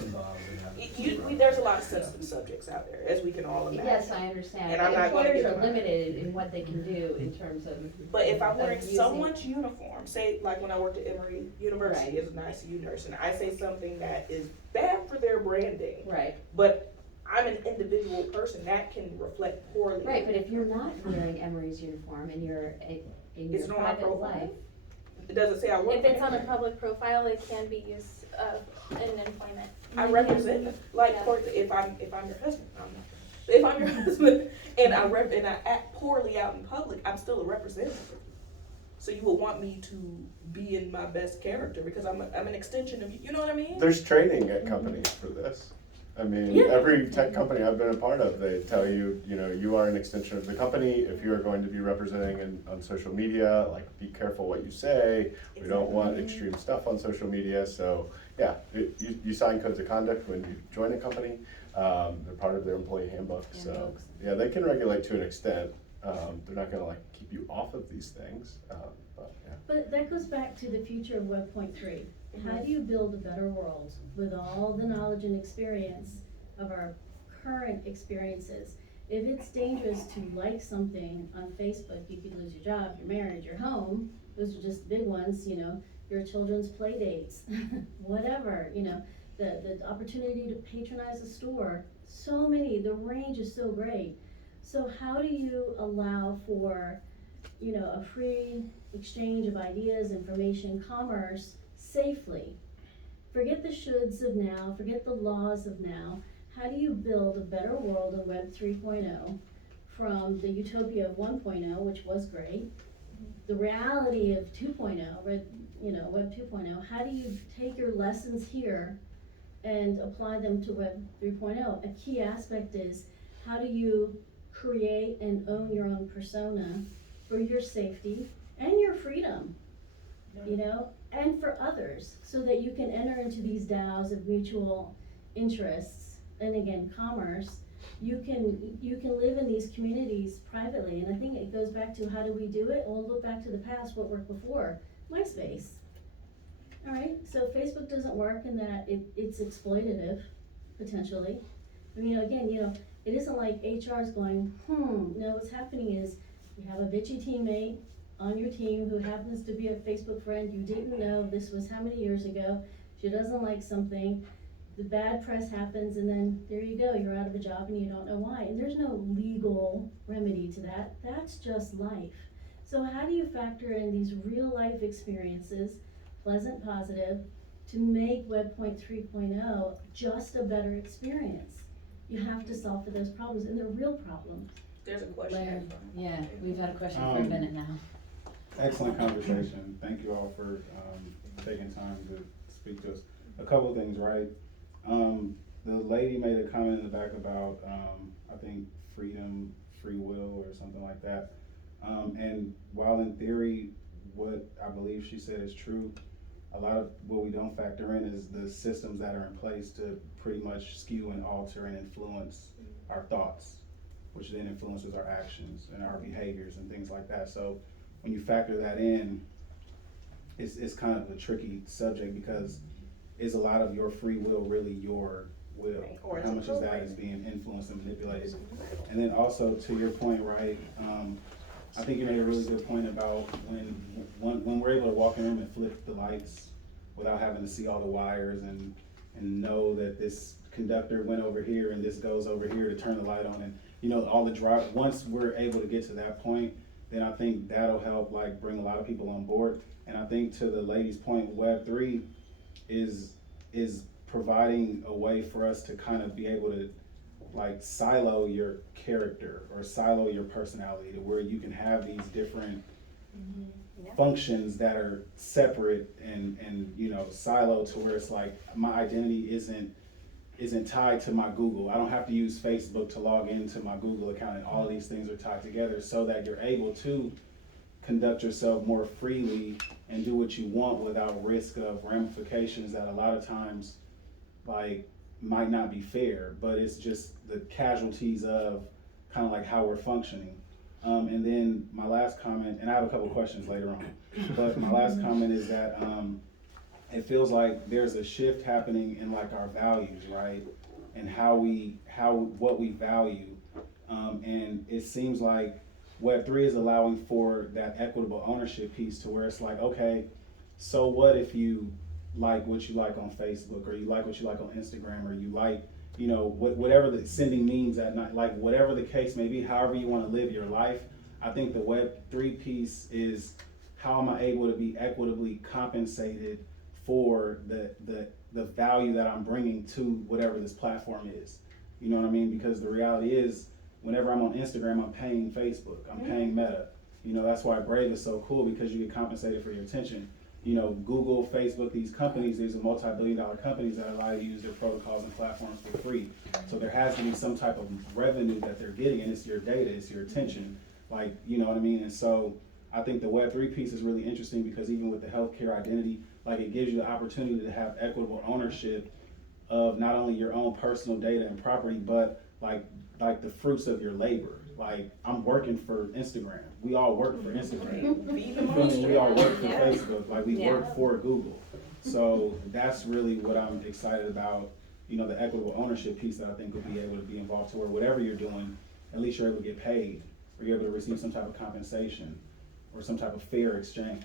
there's a lot of sensitive subjects out there, as we can all imagine. Yes, I understand, And I'm not gonna employers give are them- limited in what they can do in terms of. But if I'm wearing of using- someone's uniform, say like when I worked at Emory University Right. as an ICU nurse, and I say something that is bad for their branding, Right, but I'm an individual person, that can reflect poorly. right, but if you're not wearing Emory's uniform and you're in Is your it on my private profile? life. It doesn't say I work. If it's on a public profile, it can be used in employment. I represent, like, Yeah. for, if I'm your husband, I'm not. If I'm your husband and I act poorly out in public, I'm still a representative. So you would want me to be in my best character because I'm an extension of you. You know what I mean? There's training at companies for this. I mean, Yeah. every tech company I've been a part of, they tell you, you are an extension of the company. If you are going to be representing on social media, like, be careful what you say. We don't want extreme stuff on social media. So, yeah, you sign codes of conduct when you join a company. They're part of their employee handbook. So, Handbooks. yeah, they can regulate to an extent. They're not gonna, keep you off of these things. But, yeah. But that goes back to the future of Web.3. How do you build a better world with all the knowledge and experience of our current experiences? If it's dangerous to like something on Facebook, you could lose your job, your marriage, your home. Those are just big ones, your children's play dates, whatever, the opportunity to patronize a store. So many, the range is so great. So how do you allow for, a free exchange of ideas, information, commerce safely? Forget the shoulds of now, forget the laws of now. How do you build a better world in Web 3.0 from the utopia of 1.0, which was great, the reality of 2.0, Web 2.0? How do you take your lessons here and apply them to Web 3.0? A key aspect is, how do you create and own your own persona for your safety and your freedom, and for others, so that you can enter into these DAOs of mutual interests, and again, commerce. You can live in these communities privately, and I think it goes back to, how do we do it? Well, look back to the past, what worked before. MySpace. All right, so Facebook doesn't work in that it's exploitative, potentially. I mean, again, it isn't like HR is going, no, what's happening is, you have a bitchy teammate on your team who happens to be a Facebook friend, you didn't know, this was how many years ago, she doesn't like something, the bad press happens, and then there you go, you're out of a job and you don't know why. And there's no legal remedy to that, that's just life. So how do you factor in these real life experiences, pleasant, positive, to make Web 3.0 just a better experience? You have to solve for those problems, and they're real problems. There's a question. Larry, yeah, we've had a question for a minute now. Excellent conversation. Thank you all for taking time to speak to us. A couple of things, right? The lady made a comment in the back about, I think, freedom, free will, or something like that. And while in theory, what I believe she said is true, a lot of what we don't factor in is the systems that are in place to pretty much skew and alter and influence our thoughts, which then influences our actions and our behaviors and things like that. So when you factor that in, it's kind of a tricky subject, because is a lot of your free will really your will? Right. Or How much of that is being influenced and manipulated? And then also, to your point, right, I think you made a really good point about when we're able to walk in a room and flip the lights without having to see all the wires and know that this conductor went over here and this goes over here to turn the light on, and you know, all the drive, once we're able to get to that point, then I think that'll help like bring a lot of people on board. And I think to the lady's point, Web3 is providing a way for us to kind of be able to like silo your character or silo your personality to where you can have these different functions that are separate and you know, silo to where it's like my identity isn't tied to my Google. I don't have to use Facebook to log into my Google account, and all of these things are tied together so that you're able to conduct yourself more freely and do what you want without risk of ramifications that a lot of times like might not be fair, but it's just the casualties of kind of like how we're functioning. And then my last comment, and I have a couple questions later on, but my last comment is that it feels like there's a shift happening in like our values, right? And what we value. And it seems like Web3 is allowing for that equitable ownership piece to where it's like, okay, so what if you like what you like on Facebook, or you like what you like on Instagram, or you like, you know, whatever the sending memes at night, like whatever the case may be, however you want to live your life. I think the Web3 piece is how am I able to be equitably compensated for the value that I'm bringing to whatever this platform is. You know what I mean? Because the reality is, whenever I'm on Instagram, I'm paying Facebook, I'm paying Meta. You know, that's why Brave is so cool, because you get compensated for your attention. You know, Google, Facebook, these companies, these are multi-billion-dollar companies that allow you to use their protocols and platforms for free. So there has to be some type of revenue that they're getting, and it's your data, it's your attention. Like, you know what I mean? And so I think the Web3 piece is really interesting, because even with the healthcare identity, like it gives you the opportunity to have equitable ownership of not only your own personal data and property, but like the fruits of your labor. Like, I'm working for Instagram. We all work for Instagram. We all work for Facebook. Like, we work for Google. So that's really what I'm excited about, you know, the equitable ownership piece that I think will be able to be involved, to where whatever you're doing, at least you're able to get paid, or you're able to receive some type of compensation or some type of fair exchange.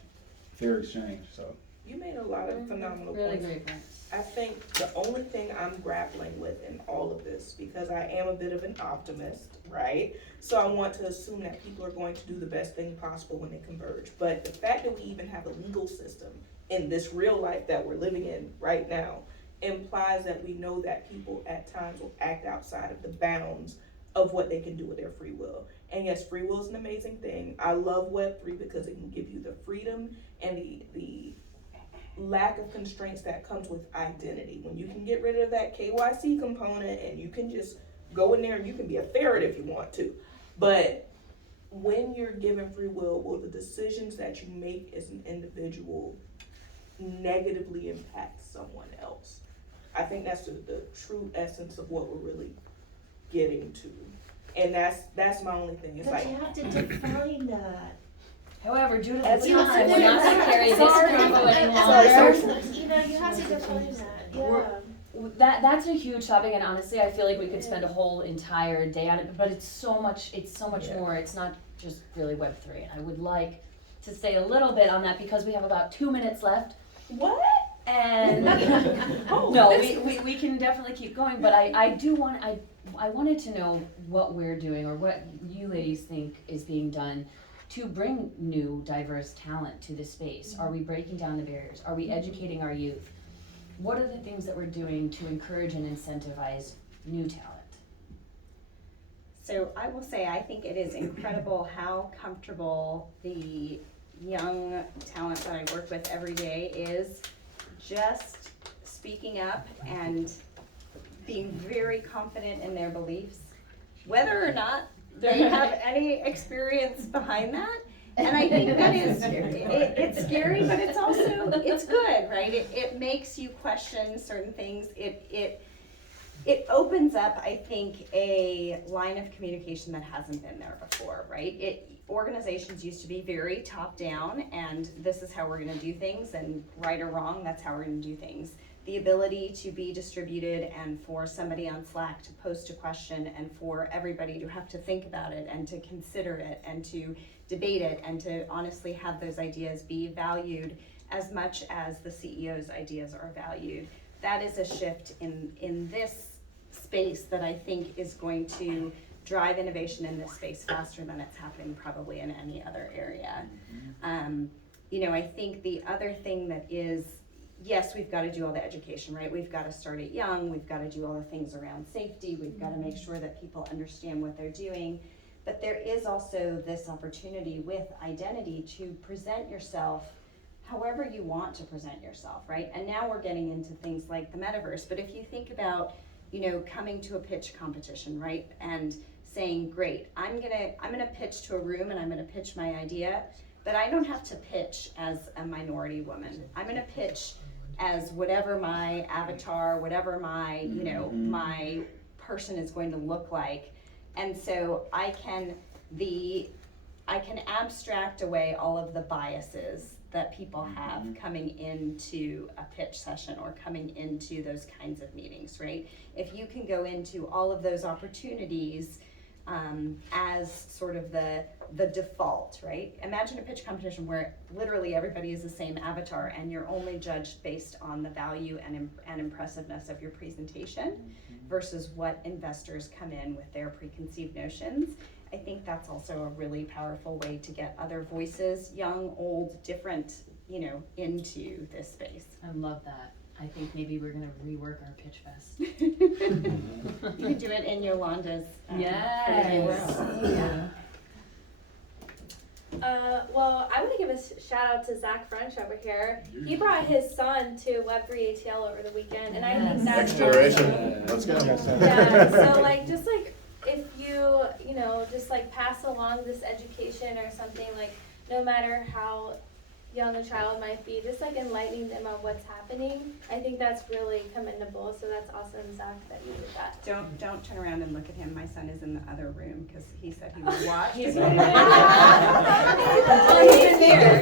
So You made a lot of phenomenal Really points. great points. I think the only thing I'm grappling with in all of this, because I am a bit of an optimist, right? So I want to assume that people are going to do the best thing possible when they converge. But the fact that we even have a legal system in this real life that we're living in right now implies that we know that people at times will act outside of the bounds of what they can do with their free will. And yes, free will is an amazing thing. I love Web3 because it can give you the freedom and the lack of constraints that comes with identity. When you can get rid of that KYC component and you can just go in there and you can be a ferret if you want to. But when you're given free will the decisions that you make as an individual negatively impact someone else? I think that's the true essence of what we're really getting to. And that's my only thing. It's But like, you have to define that. However, due to the That's time, not- we're not gonna carry this Sorry. convo any Sorry. longer. You know, you have to define that, We're- yeah. That's a huge topic, and honestly, I feel like we could spend a whole entire day on it, but it's so much more. It's not just really Web3. And I would like to say a little bit on that, because we have about 2 minutes left. what? And Oh, no, we can definitely keep going, but I wanted to know what we're doing, or what you ladies think is being done to bring new, diverse talent to the space. Are we breaking down the barriers? Are we educating our youth? What are the things that we're doing to encourage and incentivize new talent? So I will say, I think it is incredible how comfortable the young talent that I work with every day is just speaking up and being very confident in their beliefs, whether or not they have any experience behind that. And I think that is, it's scary, but it's also, it's good, right? It makes you question certain things. It opens up, I think, a line of communication that hasn't been there before, right? organizations used to be very top down, and this is how we're gonna do things, and right or wrong, that's how we're gonna do things. The ability to be distributed and for somebody on Slack to post a question and for everybody to have to think about it and to consider it and to debate it and to honestly have those ideas be valued as much as the CEO's ideas are valued. That is a shift in this space that I think is going to drive innovation in this space faster than it's happening probably in any other area. I think the other thing that is, yes, we've got to do all the education, right? We've got to start it young. We've got to do all the things around safety. We've got to make sure that people understand what they're doing. But there is also this opportunity with identity to present yourself however you want to present yourself, right? And now we're getting into things like the metaverse. But if you think about, coming to a pitch competition, right? And saying, great, I'm gonna pitch to a room and I'm gonna pitch my idea, but I don't have to pitch as a minority woman. I'm gonna pitch as whatever my avatar, whatever my, my person is going to look like. And so I can abstract away all of the biases that people have coming into a pitch session or coming into those kinds of meetings, right? If you can go into all of those opportunities as sort of the default, right? Imagine a pitch competition where literally everybody is the same avatar and you're only judged based on the value and impressiveness of your presentation versus what investors come in with their preconceived notions. I think that's also a really powerful way to get other voices, young, old, different, into this space. I love that. I think maybe we're gonna rework our pitch fest. You can do it in Yolanda's. Yes. Yeah. Well, I want to give a shout out to Zach French over here. He brought his son to Web3 ATL over the weekend, and I think that's Next generation. Let's go. Yeah, so if you, just pass along this education or something, no matter how young a child might be, just enlightening them on what's happening, I think that's really commendable. So that's awesome, Zach, that you did that. Don't turn around and look at him. My son is in the other room because he said he would watch. He's been there,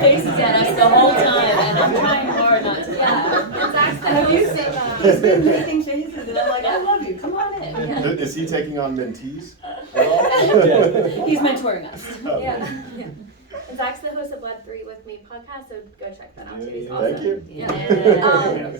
faces at us the whole time, and I'm trying hard not to. Yeah, and Zach's the Have you host seen of, He's been making faces, and I'm like, I love you, come on in. Yeah. Is he taking on mentees at all? He's mentoring us. Oh. Yeah. And Zach's the host of Web3 with Me podcast, so go check that out too. He's awesome. Thank you. Yeah.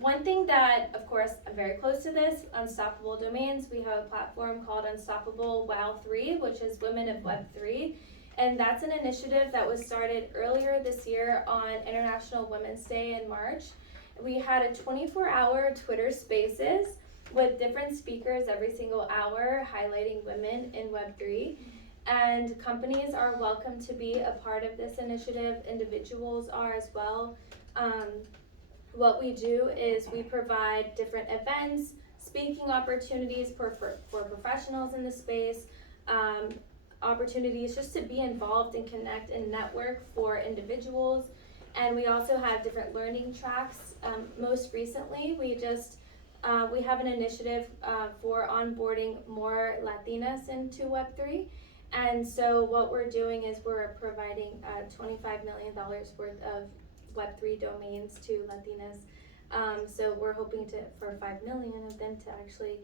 One thing that, of course, I'm very close to this, Unstoppable Domains. We have a platform called Unstoppable WOW 3, which is Women of Web3. And that's an initiative that was started earlier this year on International Women's Day in March. We had a 24-hour Twitter Spaces with different speakers every single hour highlighting women in Web3. And companies are welcome to be a part of this initiative. Individuals are as well. What we do is we provide different events, speaking opportunities for professionals in the space, opportunities just to be involved and connect and network for individuals. And we also have different learning tracks. Most recently, we have an initiative for onboarding more Latinas into Web3. And so what we're doing is we're providing $25 million worth of Web3 domains to Latinas. So we're hoping for 5 million of them to actually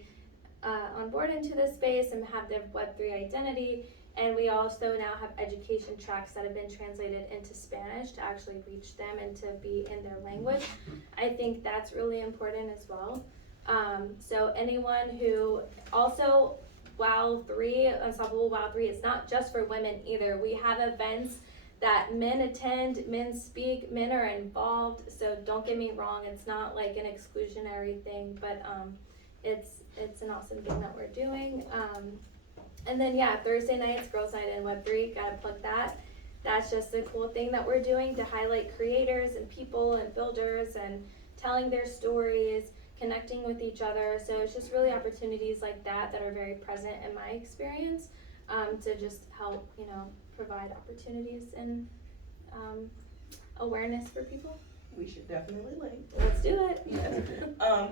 onboard into this space and have their Web3 identity. And we also now have education tracks that have been translated into Spanish to actually reach them and to be in their language. I think that's really important as well. So anyone who also WOW 3, Unstoppable WOW 3, it's not just for women either. We have events that men attend, men speak, men are involved. So don't get me wrong, it's not like an exclusionary thing, but it's an awesome thing that we're doing. And then Thursday nights, Girls Night in Web3, gotta plug that. That's just a cool thing that we're doing to highlight creators and people and builders and telling their stories, connecting with each other. So it's just really opportunities like that are very present in my experience, to just help, provide opportunities and awareness for people. We should definitely link. Let's do it. Yes.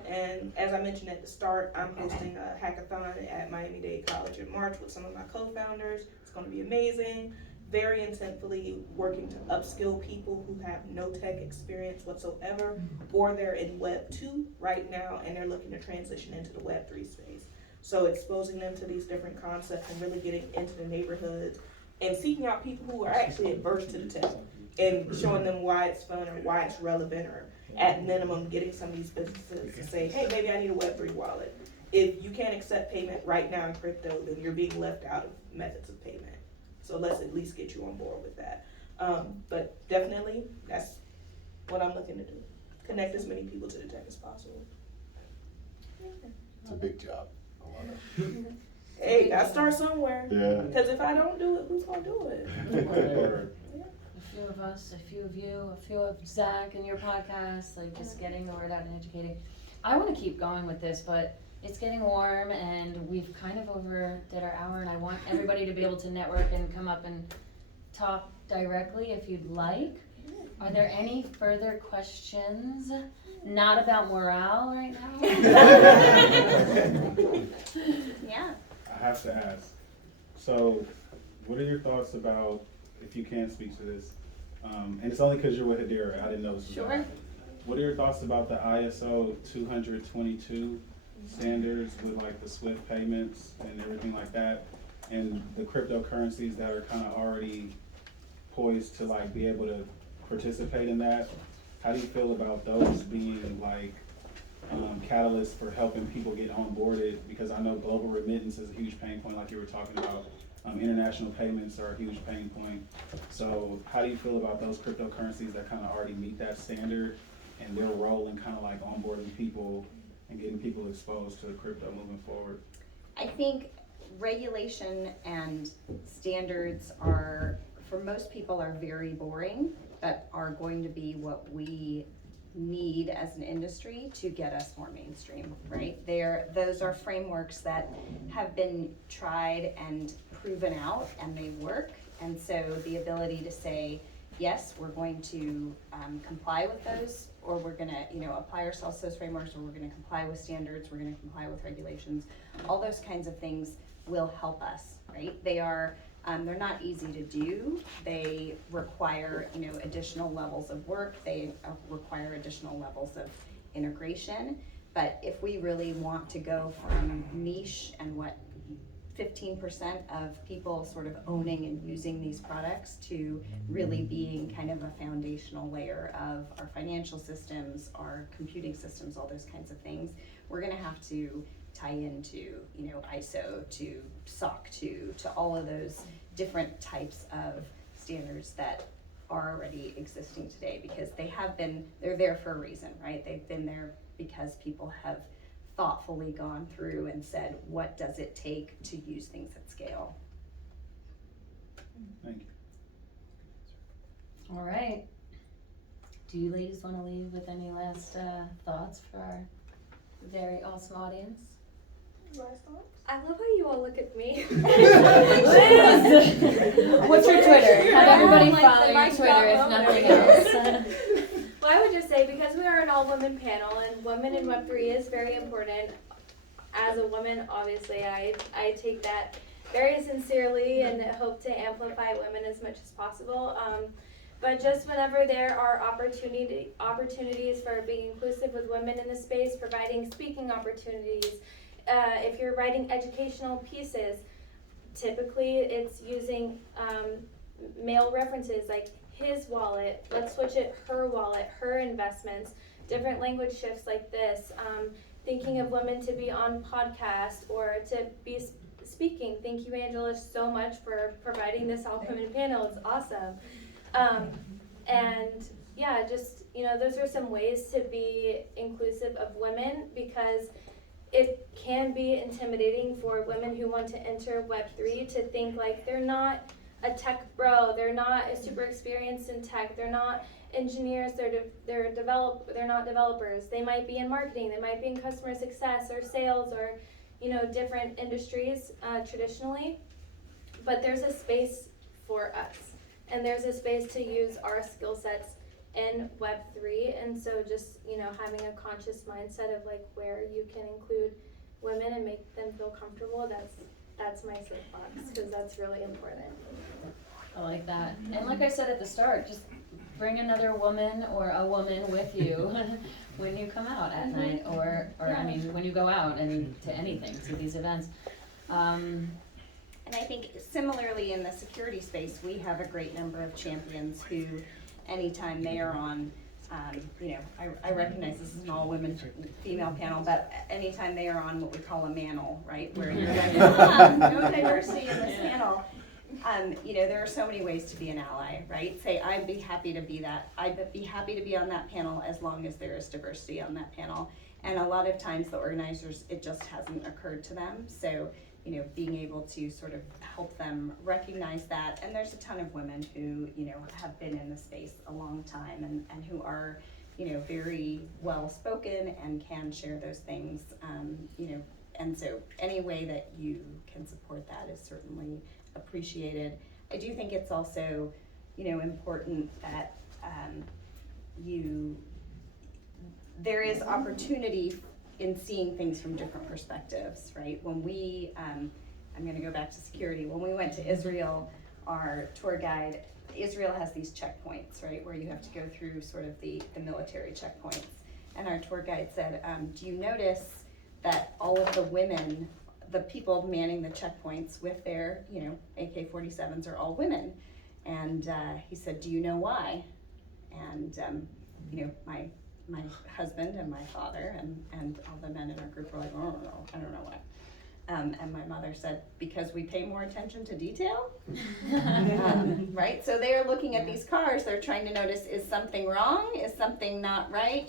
And as I mentioned at the start, I'm hosting a hackathon at Miami-Dade College in March with some of my co-founders. It's going to be amazing. Very intentfully working to upskill people who have no tech experience whatsoever, or they're in Web 2 right now and they're looking to transition into the Web 3 space. So exposing them to these different concepts and really getting into the neighborhoods and seeking out people who are actually adverse to the tech and showing them why it's fun or why it's relevant, or at minimum getting some of these businesses to say, hey, maybe I need a Web3 wallet. If you can't accept payment right now in crypto, then you're being left out of methods of payment. So let's at least get you on board with that. But definitely, that's what I'm looking to do. Connect as many people to the tech as possible. It's a big job. I love it. Hey, gotta start somewhere. Yeah. Because if I don't do it, who's gonna do it? A few of us, a few of you, a few of Zach and your podcast, like just getting the word out and educating. I want to keep going with this, but it's getting warm and we've kind of overdid our hour, and I want everybody to be able to network and come up and talk directly if you'd like. Are there any further questions? Not about morale right now? Yeah. I have to ask, so what are your thoughts about, if you can speak to this, and it's only because you're with Hadira, I didn't know this was Sure. happening. What are your thoughts about the ISO 222 standards with like the SWIFT payments and everything like that, and the cryptocurrencies that are kind of already poised to like be able to participate in that? How do you feel about those being like catalysts for helping people get onboarded? Because I know global remittance is a huge pain point, like you were talking about. International payments are a huge pain point. So how do you feel about those cryptocurrencies that kind of already meet that standard, and their role in kind of like onboarding people and getting people exposed to crypto moving forward? I think regulation and standards are, for most people, are very boring, but are going to be what we need as an industry to get us more mainstream, right? Those are frameworks that have been tried and proven out, and they work. And so the ability to say, yes, we're going to comply with those, or we're gonna, apply ourselves to those frameworks, or we're gonna comply with standards, we're gonna comply with regulations, all those kinds of things will help us, right? They're not easy to do. They require, additional levels of work. They require additional levels of integration. But if we really want to go from niche and what 15% of people sort of owning and using these products to really being kind of a foundational layer of our financial systems, our computing systems, all those kinds of things, we're gonna have to tie into, ISO, to SOC 2, to all of those different types of standards that are already existing today, because they're there for a reason, right? They've been there because people have thoughtfully gone through and said, what does it take to use things at scale? Thank you. All right. Do you ladies want to leave with any last thoughts for our very awesome audience? Last thoughts? I love how you all look at me. What's your Twitter? Have everybody Like follow the your mic Twitter if drop nothing moment. else. Well, I would just say, because we are an all-women panel and women in Web3 is very important, as a woman, obviously, I take that very sincerely and hope to amplify women as much as possible. But just whenever there are opportunities for being inclusive with women in the space, providing speaking opportunities, if you're writing educational pieces, typically it's using male references like his wallet, let's switch it, her wallet, her investments, different language shifts like this, thinking of women to be on podcast or to be speaking. Thank you, Angela, so much for providing this all-women panel. It's awesome. And yeah, just, those are some ways to be inclusive of women, because it can be intimidating for women who want to enter Web3 to think like they're not a tech bro, they're not super experienced in tech, they're not engineers, they're not developers. They might be in marketing, they might be in customer success or sales or different industries traditionally, but there's a space for us, and there's a space to use our skill sets in Web3, and so just, you know, having a conscious mindset of like where you can include women and make them feel comfortable, that's my soapbox, because that's really important. I like that. And like I said at the start, just bring another woman or a woman with you when you come out at night, or I mean, when you go out and to anything, to these events. And I think similarly in the security space, we have a great number of champions who, anytime they are on, you know, I recognize this is an all-women female panel, but anytime they are on what we call a manel, right, where you're like, no diversity in this panel, you know, there are so many ways to be an ally, right? Say, I'd be happy to be that. I'd be happy to be on that panel as long as there is diversity on that panel. And a lot of times the organizers, it just hasn't occurred to them. So, you know, being able to sort of help them recognize that. And there's a ton of women who, you know, have been in the space a long time and who are, you know, very well spoken and can share those things, you know, and so any way that you can support that is certainly appreciated. I do think it's also, you know, important that there is opportunity in seeing things from different perspectives, right? When we, I'm gonna go back to security. When we went to Israel, our tour guide, Israel has these checkpoints, right? Where you have to go through sort of the military checkpoints. And our tour guide said, do you notice that all of the women, the people manning the checkpoints with their, you know, AK-47s are all women? And he said, do you know why? And, you know, my husband and my father and all the men in our group were like, oh, no, I don't know why. And my mother said, because we pay more attention to detail, right? So they are looking at these cars, they're trying to notice, is something wrong? Is something not right?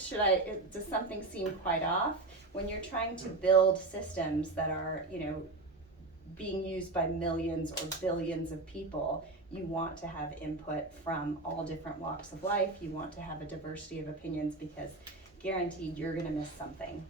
Does something seem quite off? When you're trying to build systems that are, you know, being used by millions or billions of people, you want to have input from all different walks of life. You want to have a diversity of opinions, because guaranteed you're gonna miss something.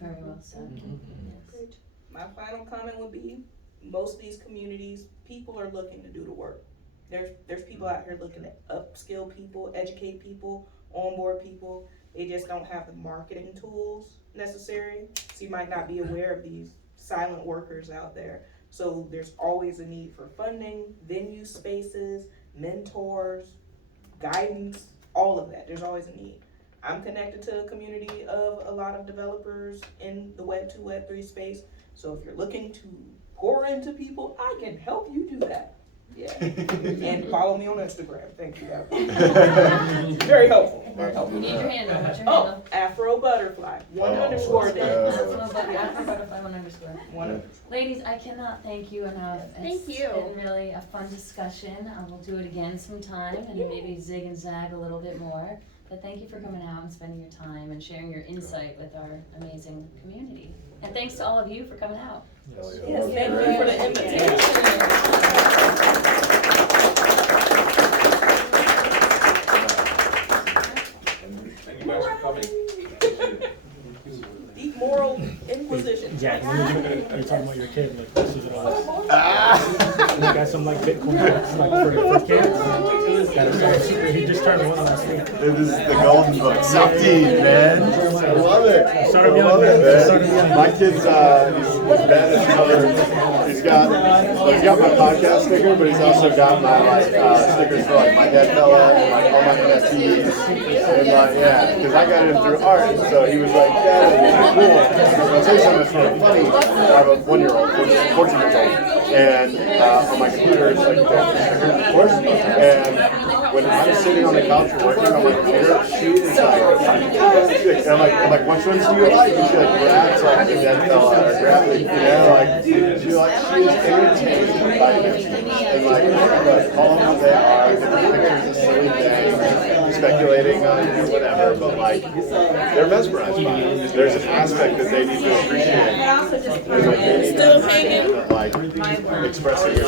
Very well said. Yes. My final comment would be, most of these communities, people are looking to do the work. There's people out here looking to upskill people, educate people, onboard people. They just don't have the marketing tools necessary. So you might not be aware of these silent workers out there. So there's always a need for funding, venue spaces, mentors, guidance, all of that. There's always a need. I'm connected to a community of a lot of developers in the Web 2, Web 3 space. So if you're looking to pour into people, I can help you do that. Yeah. And follow me on Instagram. Thank you. Very helpful. Very helpful. You need your handle. What's your handle? Afro Butterfly. One underscore there. Afro Butterfly, one underscore. Ladies, I cannot thank you enough. Thank you. It's been really a fun discussion. We'll do it again sometime and maybe zig and zag a little bit more. But thank you for coming out and spending your time and sharing your insight with our amazing community. And thanks to all of you for coming out. Yes, thank you for the invitation. Thank you guys for coming. Deep moral inquisition. Yeah, you're talking about your kid, like, this is it all. You got some, like, Bitcoin books, like, for kids. He just turned one last week. This is the golden book, Safdie, man. I love it. I love it, man. My kid's, his dad is covered. He's got my podcast sticker, but he's also got my, like, stickers for, like, my dead fella and, like, all my NFTs. And, like, yeah, because I got him through art, so he was like, Dad, cool. I'll tell you something that's really funny. I have a 1-year-old, 14-year-old, and on my computer it's like of course. And when I'm sitting on the couch working on my computer, she is like, I'm like, which ones do you like? And she like grabs like the dead fella or grabs it, you know, like she is entertained by this. And like call them what they are, different pictures of silly things, speculating on whatever, but like they're mesmerized by it. There's an aspect that they need to appreciate. There's like they need to understand that like expressing yourself